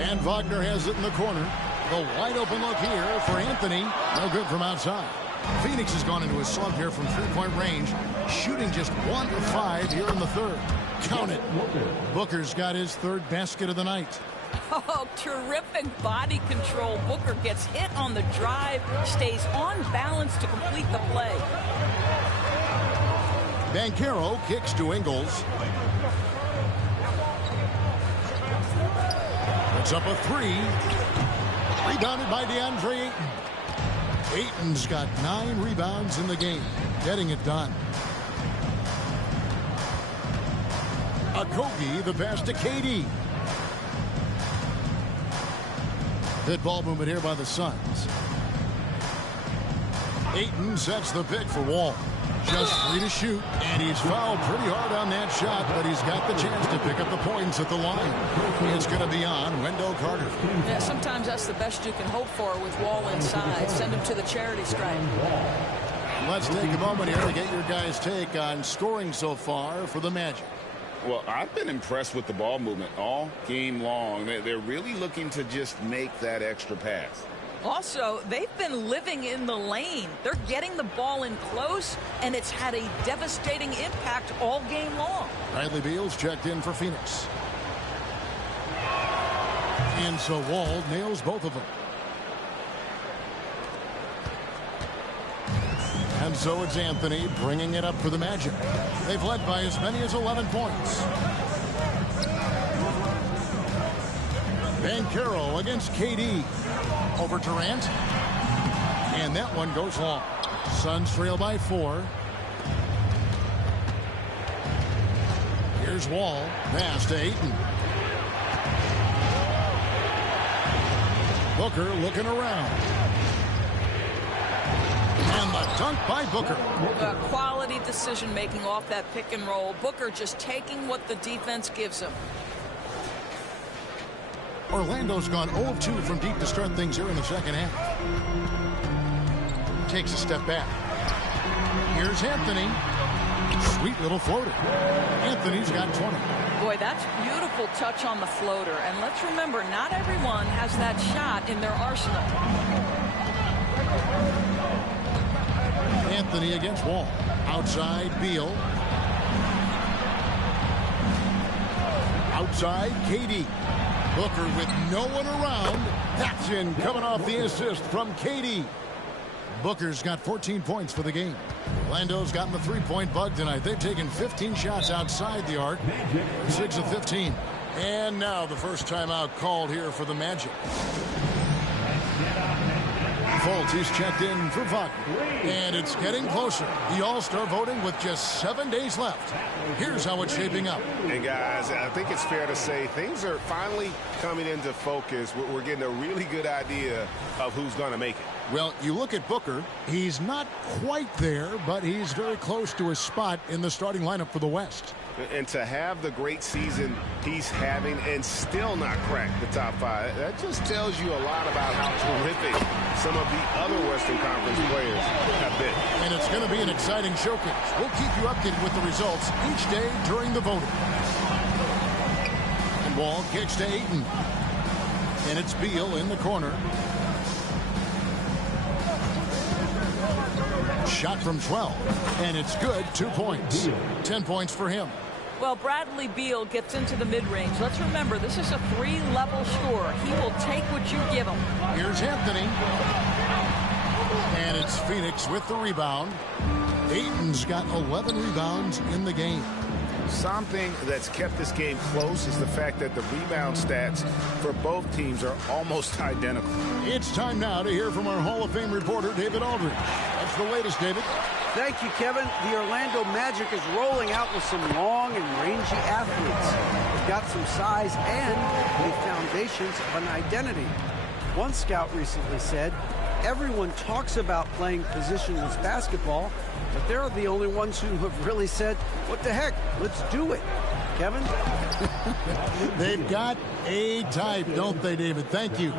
And Wagner has it in the corner. The wide open look here for Anthony. No good from outside. Phoenix has gone into a slump here from 3-point range, shooting just 1 of 5 here in the third. Count it. Booker's got his 3rd basket of the night. Oh, terrific body control. Booker gets hit on the drive, stays on balance to complete the play. Banchero kicks to Ingles. It's up a 3. Rebounded by DeAndre Ayton. Ayton's got 9 rebounds in the game, getting it done. Okogie, the pass to KD. Good ball movement here by the Suns. Ayton sets the pick for Wall. Just 3 to shoot, and he's fouled pretty hard on that shot, but he's got the chance to pick up the points at the line. It's going to be on Wendell Carter. Yeah, sometimes that's the best you can hope for with Wall inside. Send him to the charity stripe. Let's take a moment here to get your guys' take on scoring so far for the Magic. Well, I've been impressed with the ball movement all game long. They're really looking to just make that extra pass. Also, they've been living in the lane. They're getting the ball in close, and it's had a devastating impact all game long. Bradley Beal's checked in for Phoenix. And so Wall nails both of them. And so it's Anthony bringing it up for the Magic. They've led by as many as 11 points. Banchero against KD. Over Durant. And that one goes long. Suns trail by 4. Here's Wall. Pass to Ayton. Booker looking around. And the dunk by Booker. Quality decision making off that pick and roll. Booker just taking what the defense gives him. Orlando's gone 0 of 2 from deep to start things here in the second half. Takes a step back. Here's Anthony. Sweet little floater. Anthony's got 20. Boy, that's beautiful touch on the floater. And let's remember, not everyone has that shot in their arsenal. Anthony against Wall. Outside Beal. Outside KD. Booker with no one around. That's in, coming off the assist from KD. Booker's got 14 points for the game. Orlando's gotten the 3-point bug tonight. They've taken 15 shots outside the arc. 6 of 15. And now the first timeout called here for the Magic. Fultz is checked in for Wagner. And it's getting closer. The All-Star voting with just 7 days left. Here's how it's shaping up. Hey, guys, I think it's fair to say things are finally coming into focus. We're getting a really good idea of who's going to make it. Well, you look at Booker. He's not quite there, but he's very close to his spot in the starting lineup for the West. And to have the great season he's having and still not crack the top 5, that just tells you a lot about how terrific some of the other Western Conference players have been. And it's going to be an exciting showcase. We'll keep you updated with the results each day during the voting. And Wall kicks to Ayton. And it's Beal in the corner. Shot from 12. And it's good. 2 points. 10 points for him. Well, Bradley Beal gets into the mid-range. Let's remember, this is a 3-level score. He will take what you give him. Here's Anthony. And it's Phoenix with the rebound. Ayton's got 11 rebounds in the game. Something that's kept this game close is the fact that the rebound stats for both teams are almost identical. It's time now to hear from our Hall of Fame reporter, David Aldridge. That's the latest, David. Thank you, Kevin. The Orlando Magic is rolling out with some long and rangy athletes. They've got some size and the foundations of an identity. One scout recently said, everyone talks about playing positionless basketball, but they're the only ones who have really said, what the heck, let's do it. Kevin? They've got a type, don't they, David? Thank you.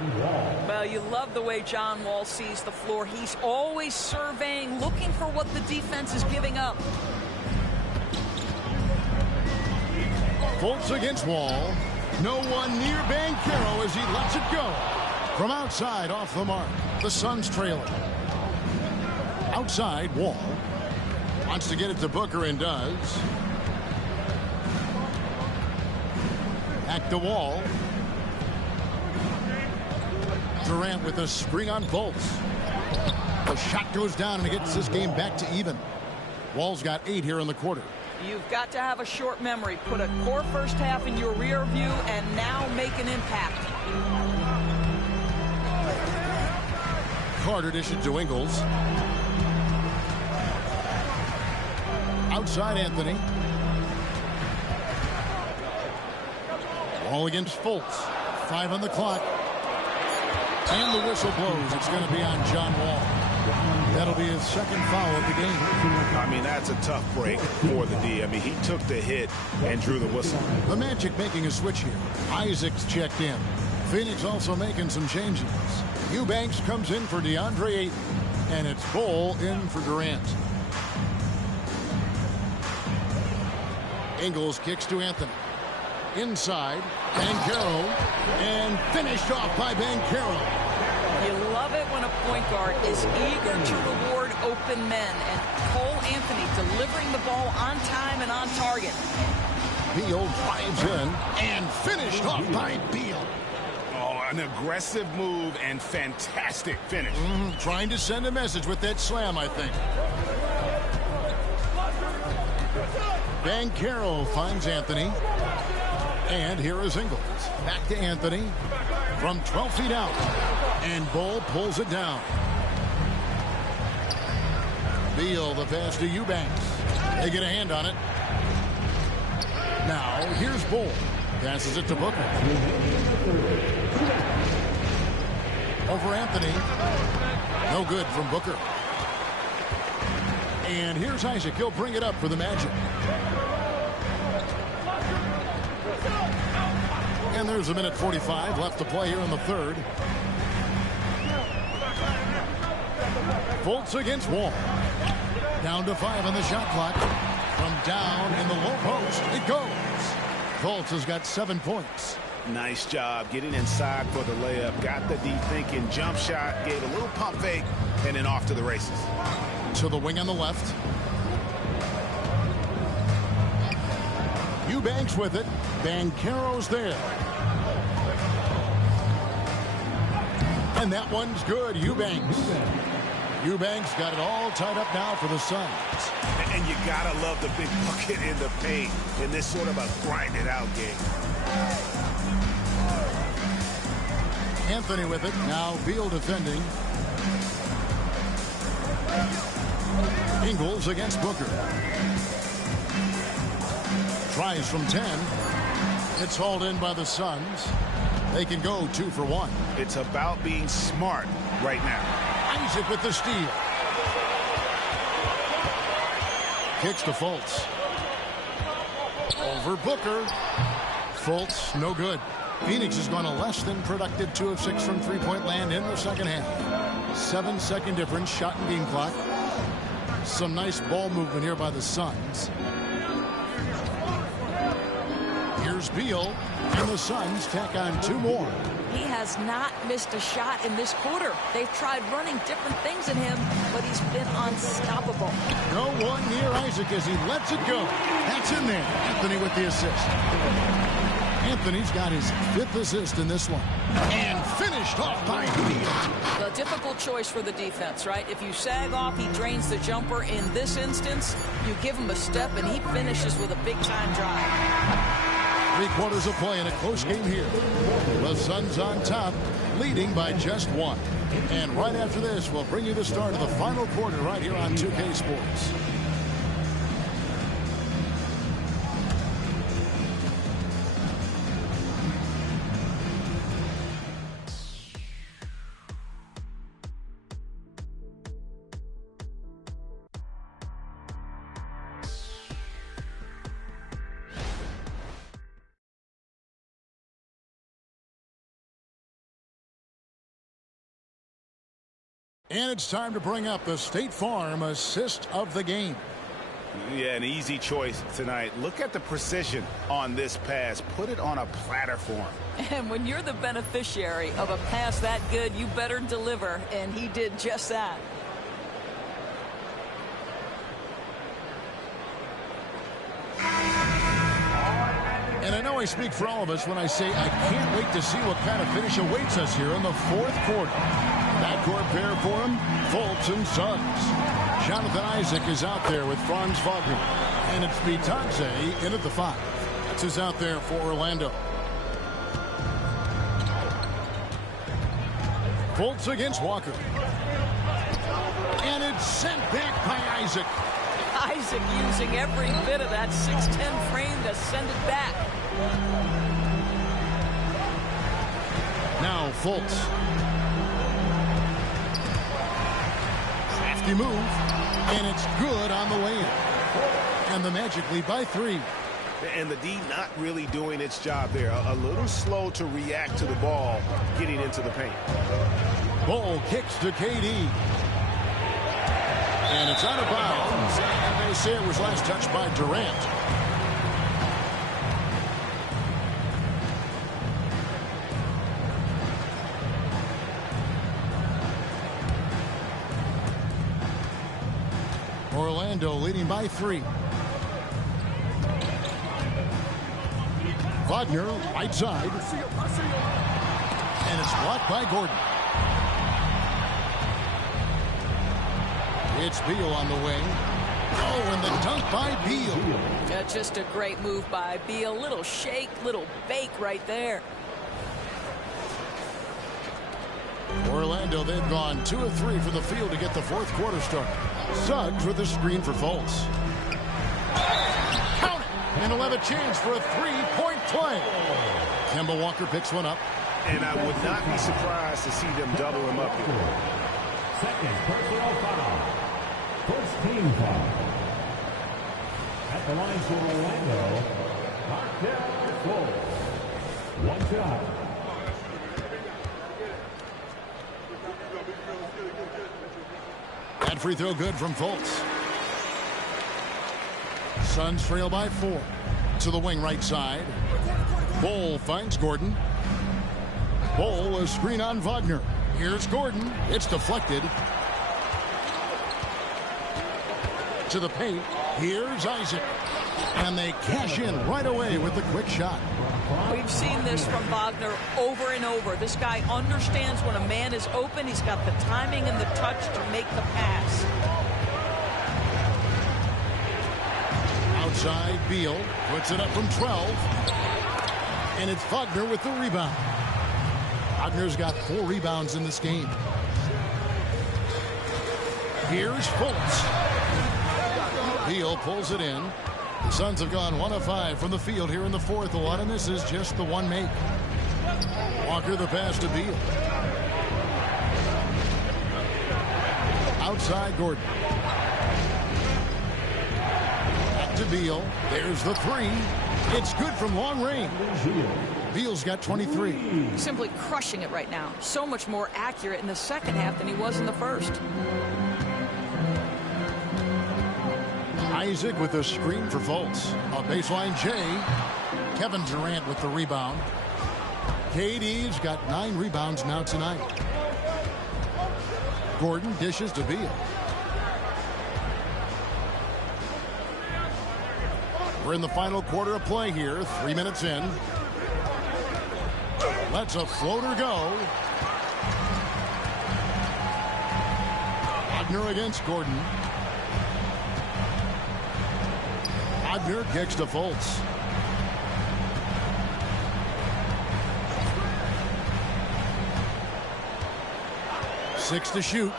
Well, you love the way John Wall sees the floor. He's always surveying, looking for what the defense is giving up. Fultz against Wall. No one near Banchero as he lets it go. From outside, off the mark. The Suns trailing. Outside, Wall. Wants to get it to Booker and does. Back to Wall. Durant with a screen on Fultz. The shot goes down and it gets this game back to even. Wall's got 8 here in the quarter. You've got to have a short memory. Put a core first half in your rear view and now make an impact. Carter dishes to Ingles. Outside Anthony. Wall against Fultz. 5 on the clock. And the whistle blows. It's going to be on John Wall. That'll be his second foul of the game. I mean, that's a tough break for the D. I mean, he took the hit and drew the whistle. The Magic making a switch here. Isaacs checked in. Phoenix also making some changes. Eubanks comes in for DeAndre Ayton. And it's Bol in for Durant. Ingles kicks to Anthony. Inside, Banchero, and finished off by Banchero. You love it when a point guard is eager to reward open men, and Cole Anthony delivering the ball on time and on target. Beal drives in and finished off by Beal. Oh, an aggressive move and fantastic finish. Trying to send a message with that slam, I think. Banchero finds Anthony. And here is Ingles. Back to Anthony from 12 feet out. And Bol pulls it down. Beal, the pass to Eubanks. They get a hand on it. Now, here's Bol. Passes it to Booker. Over Anthony. No good from Booker. And here's Isaac. He'll bring it up for the Magic. And there's 1:45 left to play here in the third. Fultz against Wall. Down to 5 on the shot clock. From down in the low post, it goes. Fultz has got 7 points. Nice job getting inside for the layup. Got the D thinking. Jump shot. Gave a little pump fake. And then off to the races. To the wing on the left. Eubanks with it. Banchero's there. And that one's good. Eubanks. Eubanks got it all tied up now for the Suns. And you gotta love the big bucket in the paint in this sort of a grinded out game. Anthony with it. Now Beal defending. Ingles against Booker. Tries from 10. It's hauled in by the Suns. They can go 2 for 1. It's about being smart right now. Isaac with the steal. Kicks to Fultz. Over Booker. Fultz, no good. Phoenix has gone a less than productive 2 of 6 from three-point land in the second half. 7-second difference, shot and game clock. Some nice ball movement here by the Suns. Here's Beal, and the Suns tack on 2 more. He has not missed a shot in this quarter. They've tried running different things in him, but he's been unstoppable. No one near Isaac as he lets it go. That's in there. Anthony with the assist. Anthony's got his 5th assist in this one. And finished off by Beal. The difficult choice for the defense, right? If you sag off, he drains the jumper. In this instance, you give him a step, and he finishes with a big-time drive. 3 quarters of play in a close game here. The Suns on top, leading by just 1. And right after this, we'll bring you the start of the final quarter right here on 2K Sports. And it's time to bring up the State Farm assist of the game. Yeah, an easy choice tonight. Look at the precision on this pass. Put it on a platter for him. And when you're the beneficiary of a pass that good, you better deliver. And he did just that. And I know I speak for all of us when I say I can't wait to see what kind of finish awaits us here in the 4th quarter. Backcourt pair for him, Fultz and Suggs. Jonathan Isaac is out there with Franz Wagner. And it's Bitadze in at the 5. That's who's out there for Orlando. Fultz against Walker. And it's sent back by Isaac. Isaac using every bit of that 6'10 frame to send it back. Now Fultz. Crafty move. And it's good on the way in. And the Magic lead by 3. And the D not really doing its job there. A little slow to react to the ball getting into the paint. Ball kicks to KD. And it's out of bounds. And they say it was last touched by Durant. Orlando leading by 3. Wagner, right side. And it's blocked by Gordon. It's Beal on the wing. Oh, and the dunk by Beal. Just a great move by Beal. Little shake, little bake right there. Orlando, they've gone 2 of 3 for the field to get the 4th quarter started. Suggs with a screen for Fultz. Count it! And he'll have a chance for a 3-point play. Kemba Walker picks one up. And I would not be surprised to see them double him up here. Second personal foul. First team foul. At the line for Orlando, Markelle Fultz. One shot. That free throw good from Fultz. Suns trail by 4. To the wing right side. Bol finds Gordon. Bol a screen on Wagner. Here's Gordon. It's deflected. To the paint. Here's Isaac. And they cash in right away with the quick shot. We've seen this from Wagner over and over. This guy understands when a man is open. He's got the timing and the touch to make the pass. Outside, Beal puts it up from 12. And it's Wagner with the rebound. Wagner's got 4 rebounds in this game. Here's Fultz. Beal pulls it in. The Suns have gone 1 of 5 from the field here in the 4th. A lot of misses, just the 1 make. Walker the pass to Beal. Outside Gordon. Back to Beal. There's the 3. It's good from long range. Beal's got 23. Simply crushing it right now. So much more accurate in the second half than he was in the first. Isaac with a screen for Fultz. On baseline, Jay. Kevin Durant with the rebound. KD's got 9 rebounds now tonight. Gordon dishes to Beal. We're in the final quarter of play here. 3 minutes in. Lets a floater go. Wagner against Gordon. Wagner kicks to Fultz. 6 to shoot.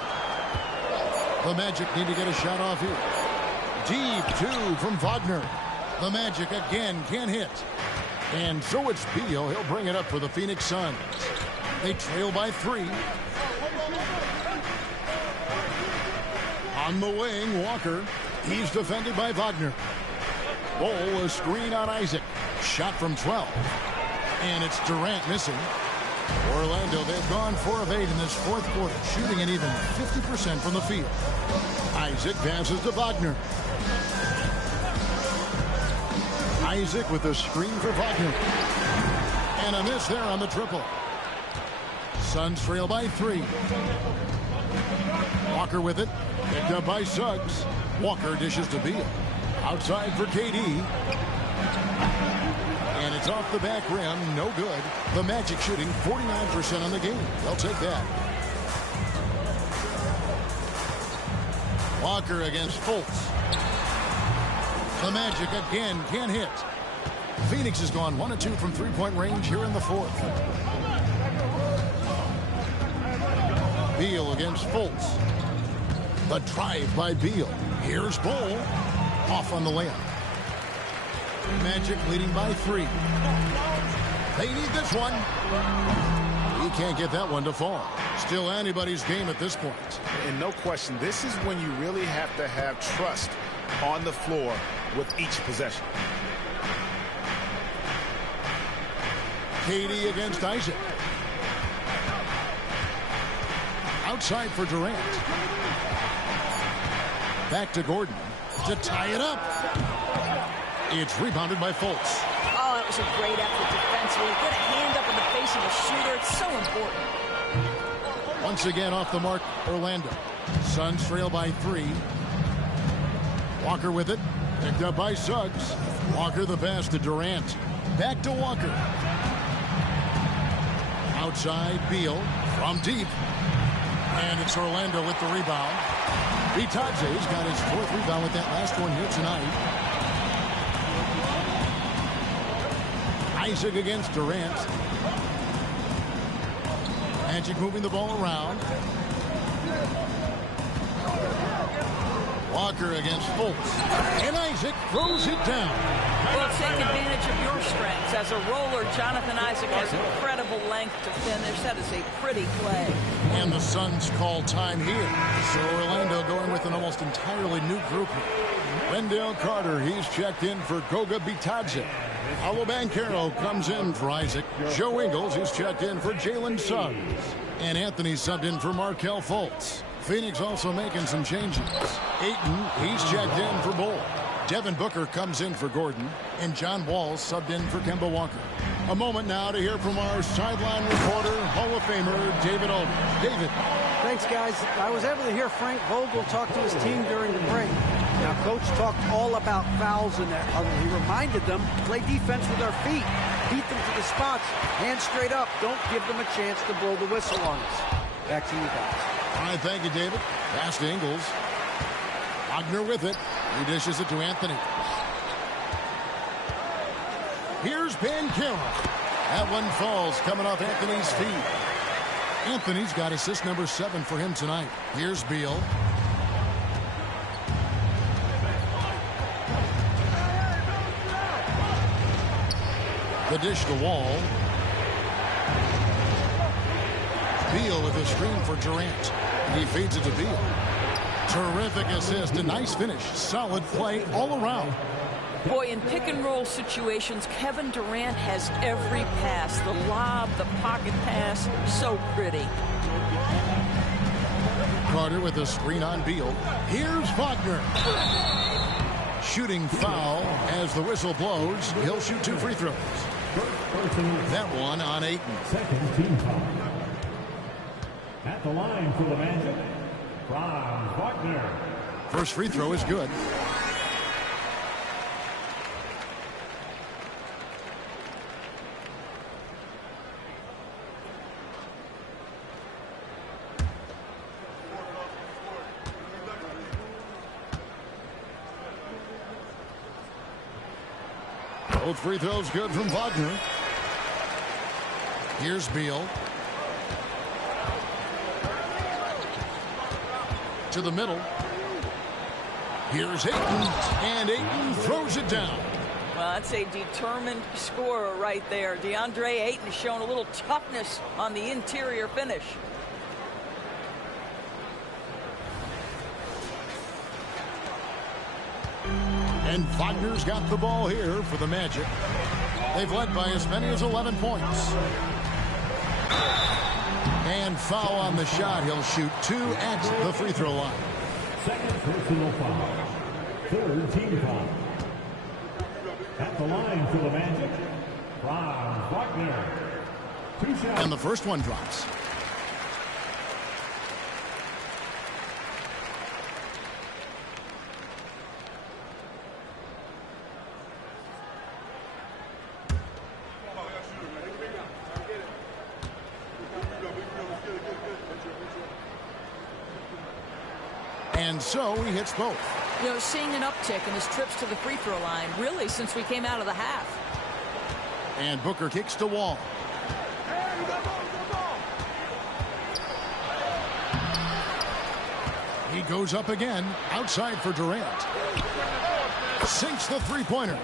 The Magic need to get a shot off here. Deep 2 from Wagner. The Magic again can't hit. And so it's Beal. He'll bring it up for the Phoenix Suns. They trail by 3. On the wing, Walker. He's defended by Wagner. Bol, a screen on Isaac. Shot from 12. And it's Durant missing. Orlando, they've gone 4 of 8 in this fourth quarter, shooting an even 50% from the field. Isaac passes to Wagner. Isaac with a screen for Wagner. And a miss there on the triple. Suns trail by 3. Walker with it. Picked up by Suggs. Walker dishes to Beal. Outside for KD. And it's off the back rim. No good. The Magic shooting 49% on the game. They'll take that. Walker against Fultz. The Magic again can't hit. Phoenix has gone 1 of 2 from three-point range here in the fourth. Beal against Fultz. The drive by Beal. Here's Bol. Off on the layup. Magic leading by 3. They need this one. He can't get that one to fall. Still anybody's game at this point. And no question, this is when you really have to have trust on the floor with each possession. KD against Isaac. Outside for Durant. Back to Gordon to tie it up. It's rebounded by Fultz. Oh, that was a great effort defensively. Get a hand up in the face of a shooter. It's so important. Once again off the mark, Orlando. Suns trail by 3. Walker with it. Picked up by Suggs. Walker the pass to Durant. Back to Walker. Outside, Beal from deep. And it's Orlando with the rebound. Bitadze's got his 4th rebound with that last one here tonight. Isaac against Durant. Magic moving the ball around. Walker against Fultz. And Isaac throws it down. Well, take advantage of your strengths. As a roller, Jonathan Isaac has incredible length to finish. That is a pretty play. And the Suns call time here. So Orlando going with an almost entirely new group here. Wendell Carter, he's checked in for Goga Bitadze. Paolo Banchero comes in for Isaac. Joe Ingles, he's checked in for Jalen Suggs. And Anthony subbed in for Markelle Fultz. Phoenix also making some changes. Ayton, he's checked in for Bol. Devin Booker comes in for Gordon. And John Wall subbed in for Kemba Walker. A moment now to hear from our sideline reporter, Hall of Famer David Aldridge. David. Thanks, guys. I was able to hear Frank Vogel talk to his team during the break. Now, Coach talked all about fouls in that huddle. He reminded them, play defense with our feet. Beat them to the spots. Hands straight up. Don't give them a chance to blow the whistle on us. Back to you guys. All right, thank you, David. Pass to Ingles. Wagner with it. He dishes it to Anthony. Here's Banchero. That one falls coming off Anthony's feet. Anthony's got assist number 7 for him tonight. Here's Beal. The dish to Wall. Beal with a screen for Durant. He feeds it to Beal. Terrific assist, a nice finish. Solid play all around. Boy, in pick-and-roll situations, Kevin Durant has every pass. The lob, the pocket pass, so pretty. Carter with a screen on Beal. Here's Wagner. shooting foul as the whistle blows. He'll shoot 2 free throws. That one on Ayton. Second team foul. At the line for the Magic, Franz Wagner. First free throw is good. Both free throws good from Wagner. Here's Beal. To the middle. Here's Ayton. And Ayton throws it down. Well, that's a determined scorer right there. DeAndre Ayton has shown a little toughness on the interior finish. And Wagner's got the ball here for the Magic. They've led by as many as 11 points. And foul on the shot. He'll shoot 2 at the free throw line. Second personal foul. Third team foul. At the line for the Magic, Franz Wagner. 2 shots. And the first one drops. And so he hits both. You know, seeing an uptick in his trips to the free throw line, really, since we came out of the half. And Booker kicks to Wall. He goes up again, outside for Durant. Sinks the three-pointer.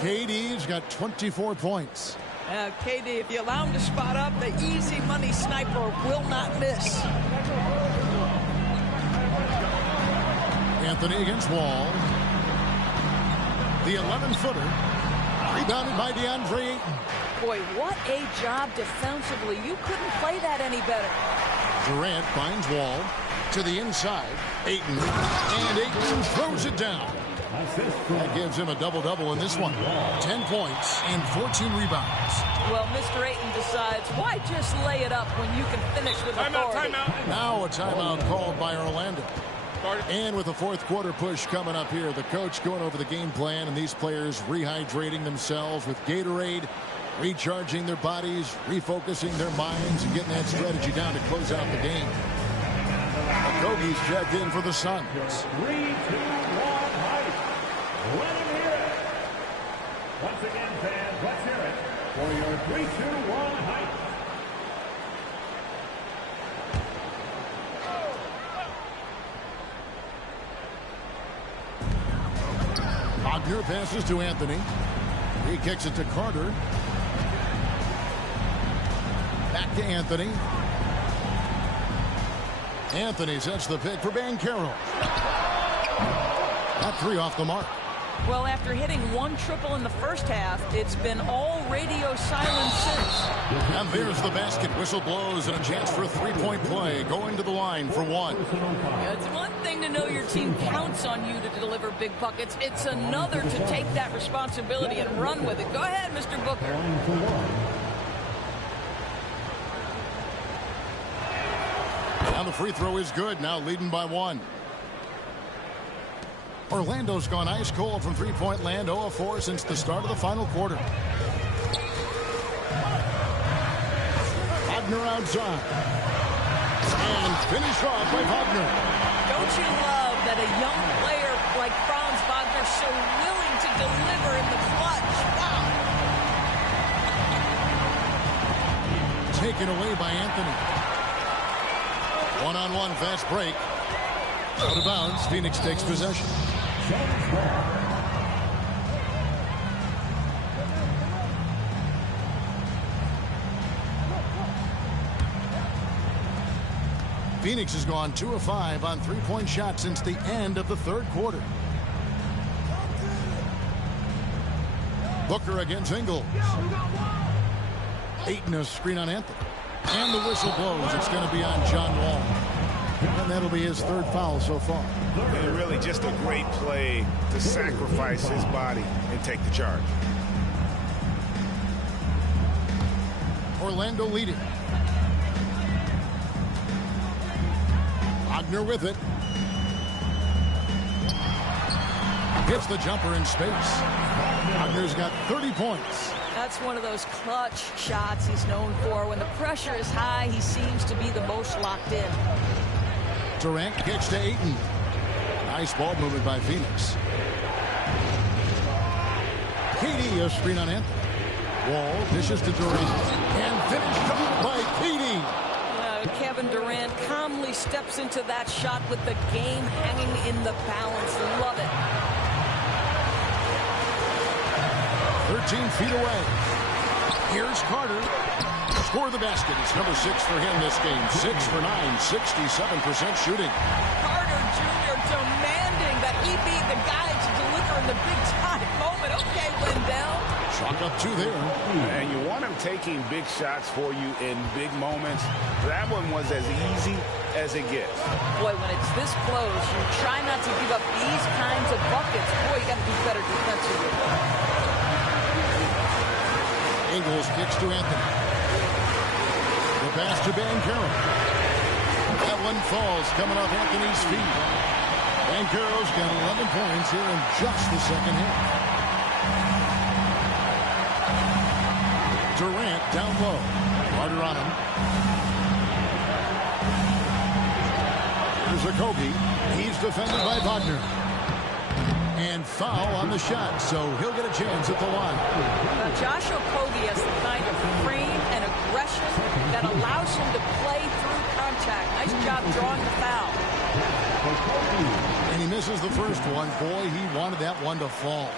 KD's got 24 points. KD, if you allow him to spot up, the easy money sniper will not miss. Anthony against Wall. The 11-footer. Rebounded by DeAndre Ayton. Boy, what a job defensively. You couldn't play that any better. Durant finds Wall to the inside. Ayton. And Ayton throws it down. That gives him a double-double in this one. 10 points and 14 rebounds. Well, Mr. Ayton decides, why just lay it up when you can finish with authority? Timeout. Now a timeout called by Orlando. And with the fourth quarter push coming up here, the coach going over the game plan and these players rehydrating themselves with Gatorade, recharging their bodies, refocusing their minds, and getting that strategy down to close out the game. Okogie's checked in for the Suns. 3, 2, 1, height. Let him hear it. Once again, fans, let's hear it for your 3, 2, 1, height. Wagner passes to Anthony. He kicks it to Carter. Back to Anthony. Anthony sets the pick for Banchero. That 3 off the mark. Well, after hitting 1 triple in the first half, it's been all radio silence since. And there's the basket. Whistle blows and a chance for a 3-point play. Going to the line for 1. Yeah, it's one thing to know your team counts on you to deliver big buckets. It's another to take that responsibility and run with it. Go ahead, Mr. Booker. Now the free throw is good. Now leading by 1. Orlando's gone ice cold from three-point land, 0 of 4 since the start of the final quarter. Wagner outside. And finished off by Wagner. Don't you love that a young player like Franz Wagner is so willing to deliver in the clutch? Wow. Taken away by Anthony. One-on-one fast break. Out of bounds. Phoenix takes possession. Phoenix has gone 2 of 5 on three-point shots since the end of the third quarter. Booker against Ingles. Ayton a screen on Anthony. And the whistle blows. It's going to be on John Wall. And that'll be his third foul so far. And really just a great play to sacrifice his body and take the charge. Orlando leading. Wagner with it. Hits the jumper in space. Wagner's got 30 points. That's one of those clutch shots he's known for. When the pressure is high, he seems to be the most locked in. Durant kicks to Ayton. Nice ball movement by Phoenix. KD, a screen on Anthony. Wall dishes to Durant. And finished off by KD. Kevin Durant calmly steps into that shot with the game hanging in the balance. Love it. 13 feet away. Here's Carter. Score the basket. It's number 6 for him this game. 6 for 9, 67% shooting. Carter Jr. demanding that he be the guy to deliver in the big time moment. Okay, Wendell. Chalk up 2 there. And you want him taking big shots for you in big moments. That one was as easy as it gets. Boy, when it's this close, you try not to give up these kinds of buckets. Boy, you got to be better defensively. Ingles kicks to Anthony. The pass to Banchero. That one falls coming off Anthony's feet. Banchero's got 11 points here in just the second half. Durant down low. Carter on him. Here's Okogie. He's defended by Wagner. And foul on the shot, so he'll get a chance at the line. Now, Josh Okogie has the kind of frame and aggression that allows him to play through contact. Nice job drawing the foul. And he misses the first one. Boy, he wanted that one to fall.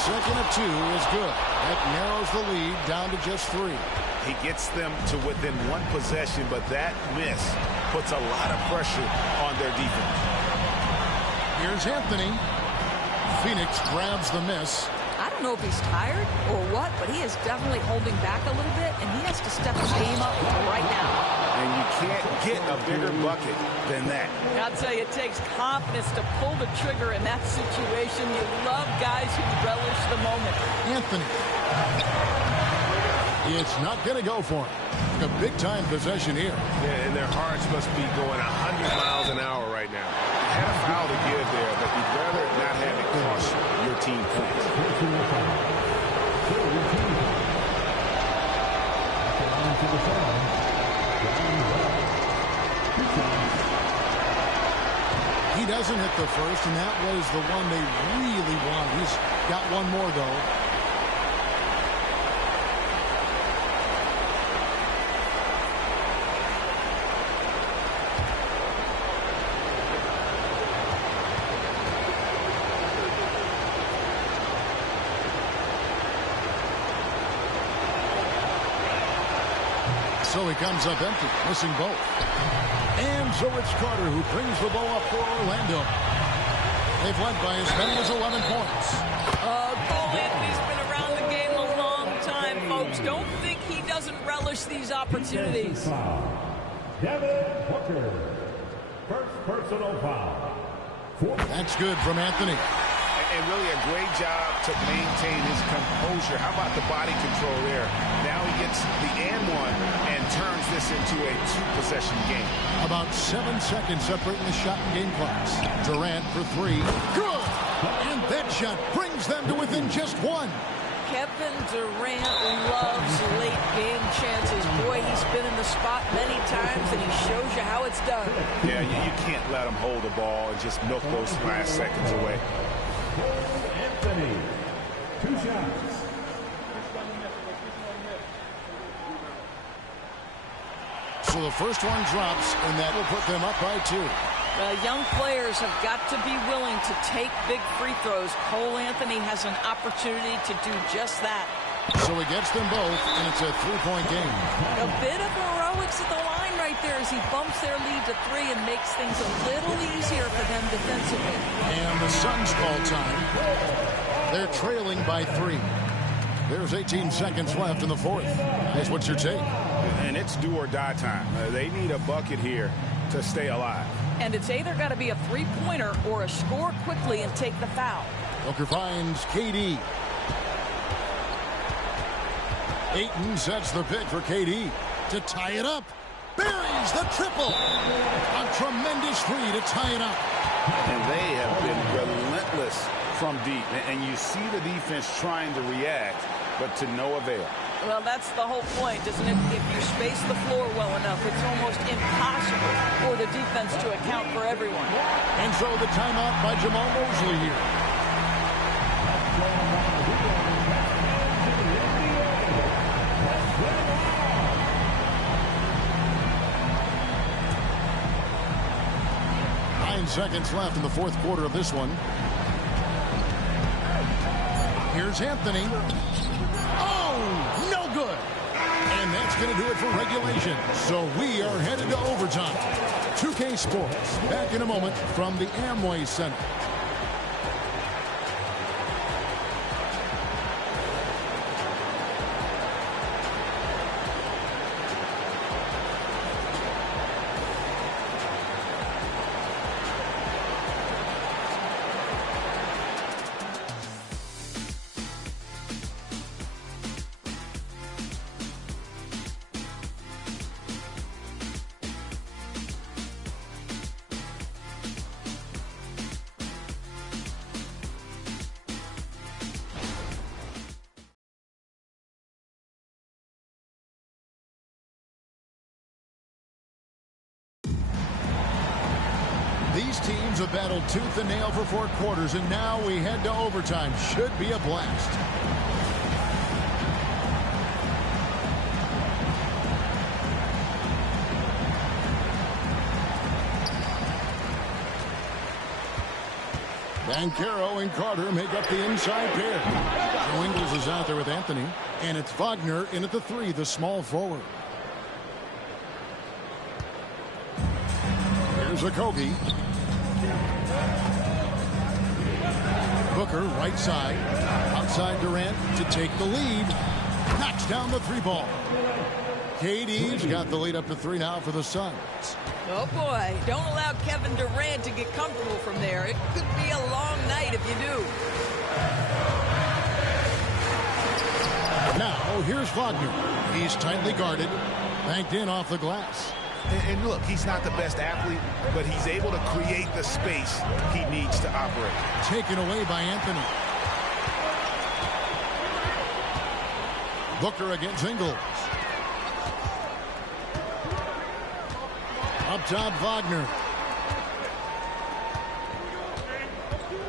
Second of 2 is good. That narrows the lead down to just 3. He gets them to within 1 possession, but that miss puts a lot of pressure on their defense. Here's Anthony. Phoenix grabs the miss. I don't know if he's tired or what, but he is definitely holding back a little bit, and he has to step his game up right now. And you can't get a bigger bucket than that. I'll tell you, it takes confidence to pull the trigger in that situation. You love guys who relish the moment. Anthony. It's not going to go for him. A big-time possession here. Yeah, and their hearts must be going 100 miles an hour right now. You had a foul to give there, but you'd rather not have it cost your team points. He doesn't hit the first, and that was the one they really want. He's got one more, though. So he comes up empty, missing both. And so it's Carter who brings the ball up for Orlando. They've led by as many as 11 points. Cole Anthony's been around the game a long time, folks. Don't think he doesn't relish these opportunities. Devin Booker. First personal foul. That's good from Anthony. And really a great job to maintain his composure. How about the body control there? Now he gets the and one and turns this into a 2-possession game. About 7 seconds separating the shot and game clocks. Durant for 3. Good! And that shot brings them to within just 1. Kevin Durant loves late game chances. Boy, he's been in the spot many times, and he shows you how it's done. Yeah, you can't let him hold the ball and just milk those last seconds away. Anthony, 2 shots. So the first one drops, and that will put them up by 2. Young players have got to be willing to take big free throws. Cole Anthony has an opportunity to do just that. So he gets them both, and it's a 3-point game. A bit of heroics at the line right right there as he bumps their lead to 3 and makes things a little easier for them defensively. And the Suns call time. They're trailing by 3. There's 18 seconds left in the fourth. Guys, what's your take? And it's do or die time. They need a bucket here to stay alive. And it's either got to be a three-pointer or a score quickly and take the foul. Booker finds KD. Ayton sets the pick for KD to tie it up. Buries the triple. A tremendous 3 to tie it up. And they have been relentless from deep. And you see the defense trying to react, but to no avail. Well, that's the whole point, isn't it? If you space the floor well enough, it's almost impossible for the defense to account for everyone. And so the timeout by Jamal Mosley here. Seconds left in the fourth quarter of this one. Here's Anthony. Oh, no good. And that's going to do it for regulation. So we are headed to overtime. 2K Sports, back in a moment from the Amway Center. These teams have battled tooth and nail for 4 quarters, and now we head to overtime. Should be a blast. Banchero and Carter make up the inside pair. Joe Ingles is out there with Anthony, and it's Wagner in at the 3, the small forward. Here's Okogie. Booker, right side. Outside Durant to take the lead. Knocks down the 3 ball. KD's got the lead up to 3 now for the Suns. Oh, boy. Don't allow Kevin Durant to get comfortable from there. It could be a long night if you do. Now, here's Wagner. He's tightly guarded. Banked in off the glass. And look, he's not the best athlete, but he's able to create the space he needs to operate. Taken away by Anthony. Booker against Ingles. Up top, Wagner.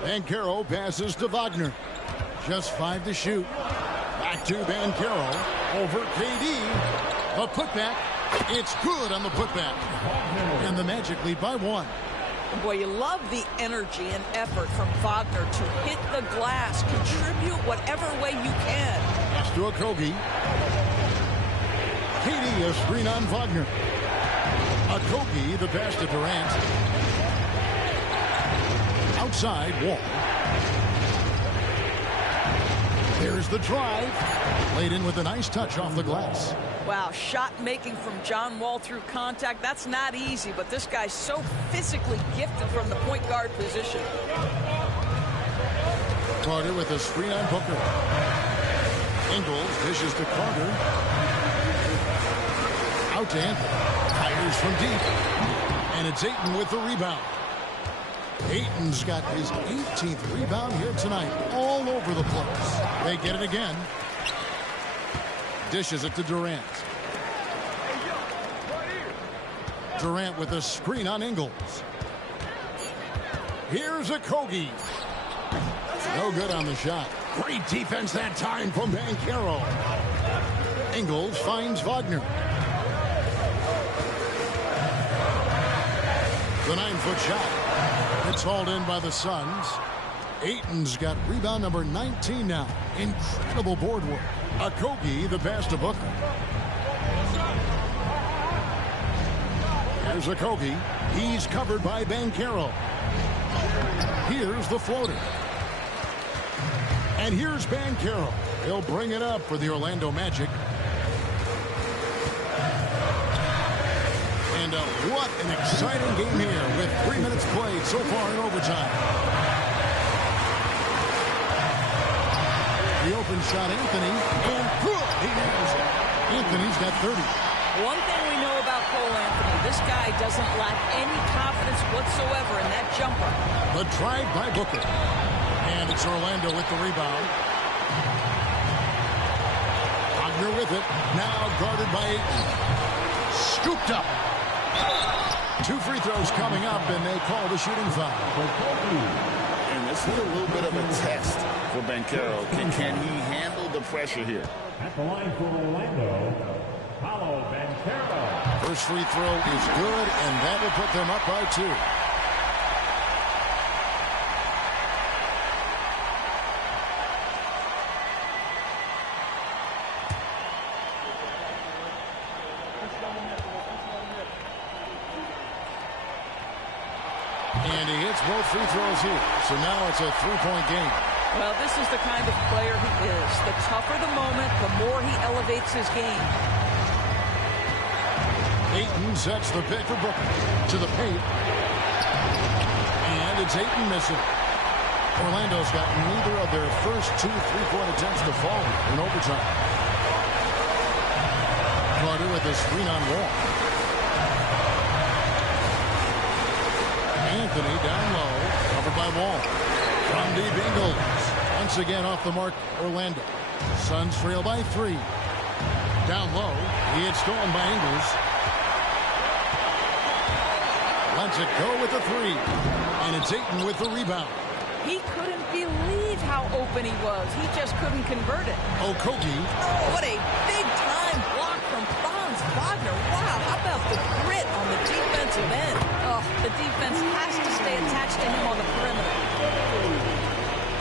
Banchero passes to Wagner. Just 5 to shoot. Back to Banchero. Over KD. A putback. It's good on the putback. And the Magic lead by 1. Boy, you love the energy and effort from Wagner to hit the glass, contribute whatever way you can. Pass to Okogie. KD a screen on Wagner. Okogie the pass to Durant. Outside Wall. There's the drive. Laid in with a nice touch off the glass. Wow, shot making from John Wall through contact. That's not easy, but this guy's so physically gifted from the point guard position. Carter with a screen on Booker. Ingles dishes to Carter. Out to Anthony. Fires from deep. And it's Ayton with the rebound. Ayton's got his 18th rebound here tonight. All over the place. They get it again. Dishes it to Durant. Durant with a screen on Ingles. Here's Okogie. No good on the shot. Great defense that time from Banchero. Ingles finds Wagner. The 9-foot shot. It's hauled in by the Suns. Ayton's got rebound number 19 now. Incredible board work. Okogie the pass to Booker. Here's Okogie. He's covered by Banchero. Here's the floater. And here's Banchero. He'll bring it up for the Orlando Magic. And what an exciting game here with 3 minutes played so far in overtime. The open shot, Anthony, and good. He nails it. Anthony's got 30. One thing we know about Cole Anthony, this guy doesn't lack any confidence whatsoever in that jumper. The drive by Booker. And it's Orlando with the rebound. Wagner with it. Now guarded by Ayton. Scooped up. 2 free throws coming up, and they call the shooting foul. And this is a little bit of a test for Banchero. Can he handle the pressure here? At the line for Orlando, Paolo Banchero. First free throw is good, and that will put them up by 2. And he hits both free throws here. So now it's a 3-point game. Well, this is the kind of player he is. The tougher the moment, the more he elevates his game. Ayton sets the pick for Booker. To the paint. And it's Ayton missing. Orlando's got neither of their first 2 3-point attempts to fall in overtime. Carter with his screen on Wall. Anthony down low, covered by Wall. From deep, Ingles. Once again off the mark, Orlando. Suns trail by 3. Down low, he had stolen by Ingles. Lets it go with the 3. And it's Ayton with the rebound. He couldn't believe how open he was. He just couldn't convert it. Okogie. Oh, what a big-time block from Franz Wagner. Wow, how about the grit on the defensive end? Oh, the defense has to stay attached to him on the perimeter.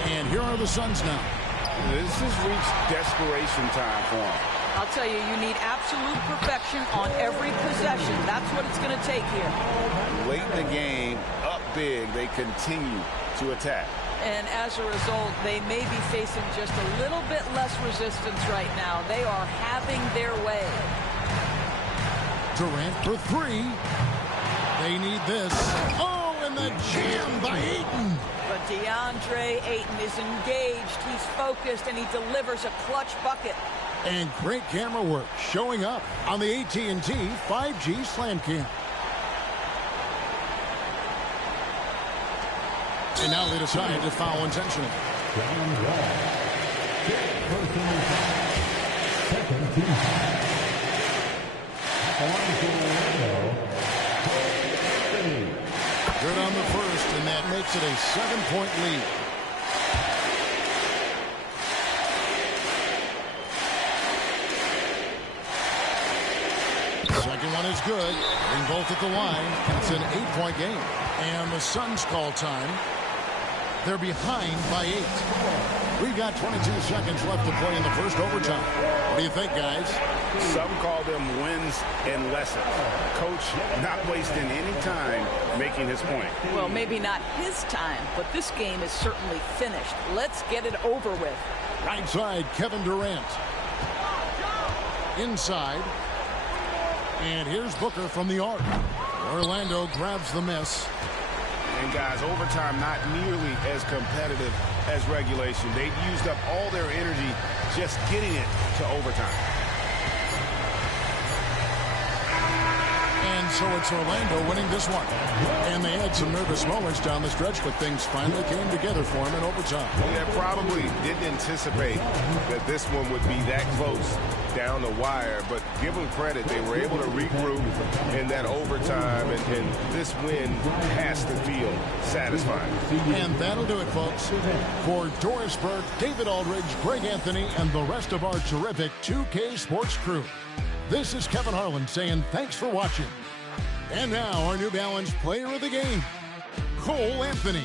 And here are the Suns now. This has reached desperation time for him. I'll tell you, you need absolute perfection on every possession. That's what it's going to take here. Late in the game, up big, they continue to attack. And as a result, they may be facing just a little bit less resistance right now. They are having their way. Durant for 3. They need this. Oh, and the jam by Ayton. But DeAndre Ayton is engaged. He's focused, and he delivers a clutch bucket. And great camera work showing up on the AT&T 5G Slam Cam. And now they decide to foul intentionally. John Wall. 6 personal fouls. Second team foul. At the line for Orlando, Anthony. Good on the first, and that makes it a 7-point lead. Second one is good. Bring both at the line. It's an 8-point game. And the Suns call time. They're behind by 8. We've got 22 seconds left to play in the first overtime. What do you think, guys? Some call them wins and lessons. Coach not wasting any time making his point. Well, maybe not his time, but this game is certainly finished. Let's get it over with. Right side, Kevin Durant. Inside. And here's Booker from the arc. Orlando grabs the miss. And guys, overtime not nearly as competitive as regulation. They've used up all their energy just getting it to overtime. And so it's Orlando winning this one. And they had some nervous moments down the stretch, but things finally came together for them in overtime. Yeah, probably didn't anticipate that this one would be that close down the wire, but give them credit. They were able to regroup in that overtime, and this win has to feel satisfying. And that'll do it, folks. For Doris Burke, David Aldridge, Greg Anthony, and the rest of our terrific 2K Sports crew, this is Kevin Harlan saying thanks for watching. And now our New Balance player of the game, Cole Anthony.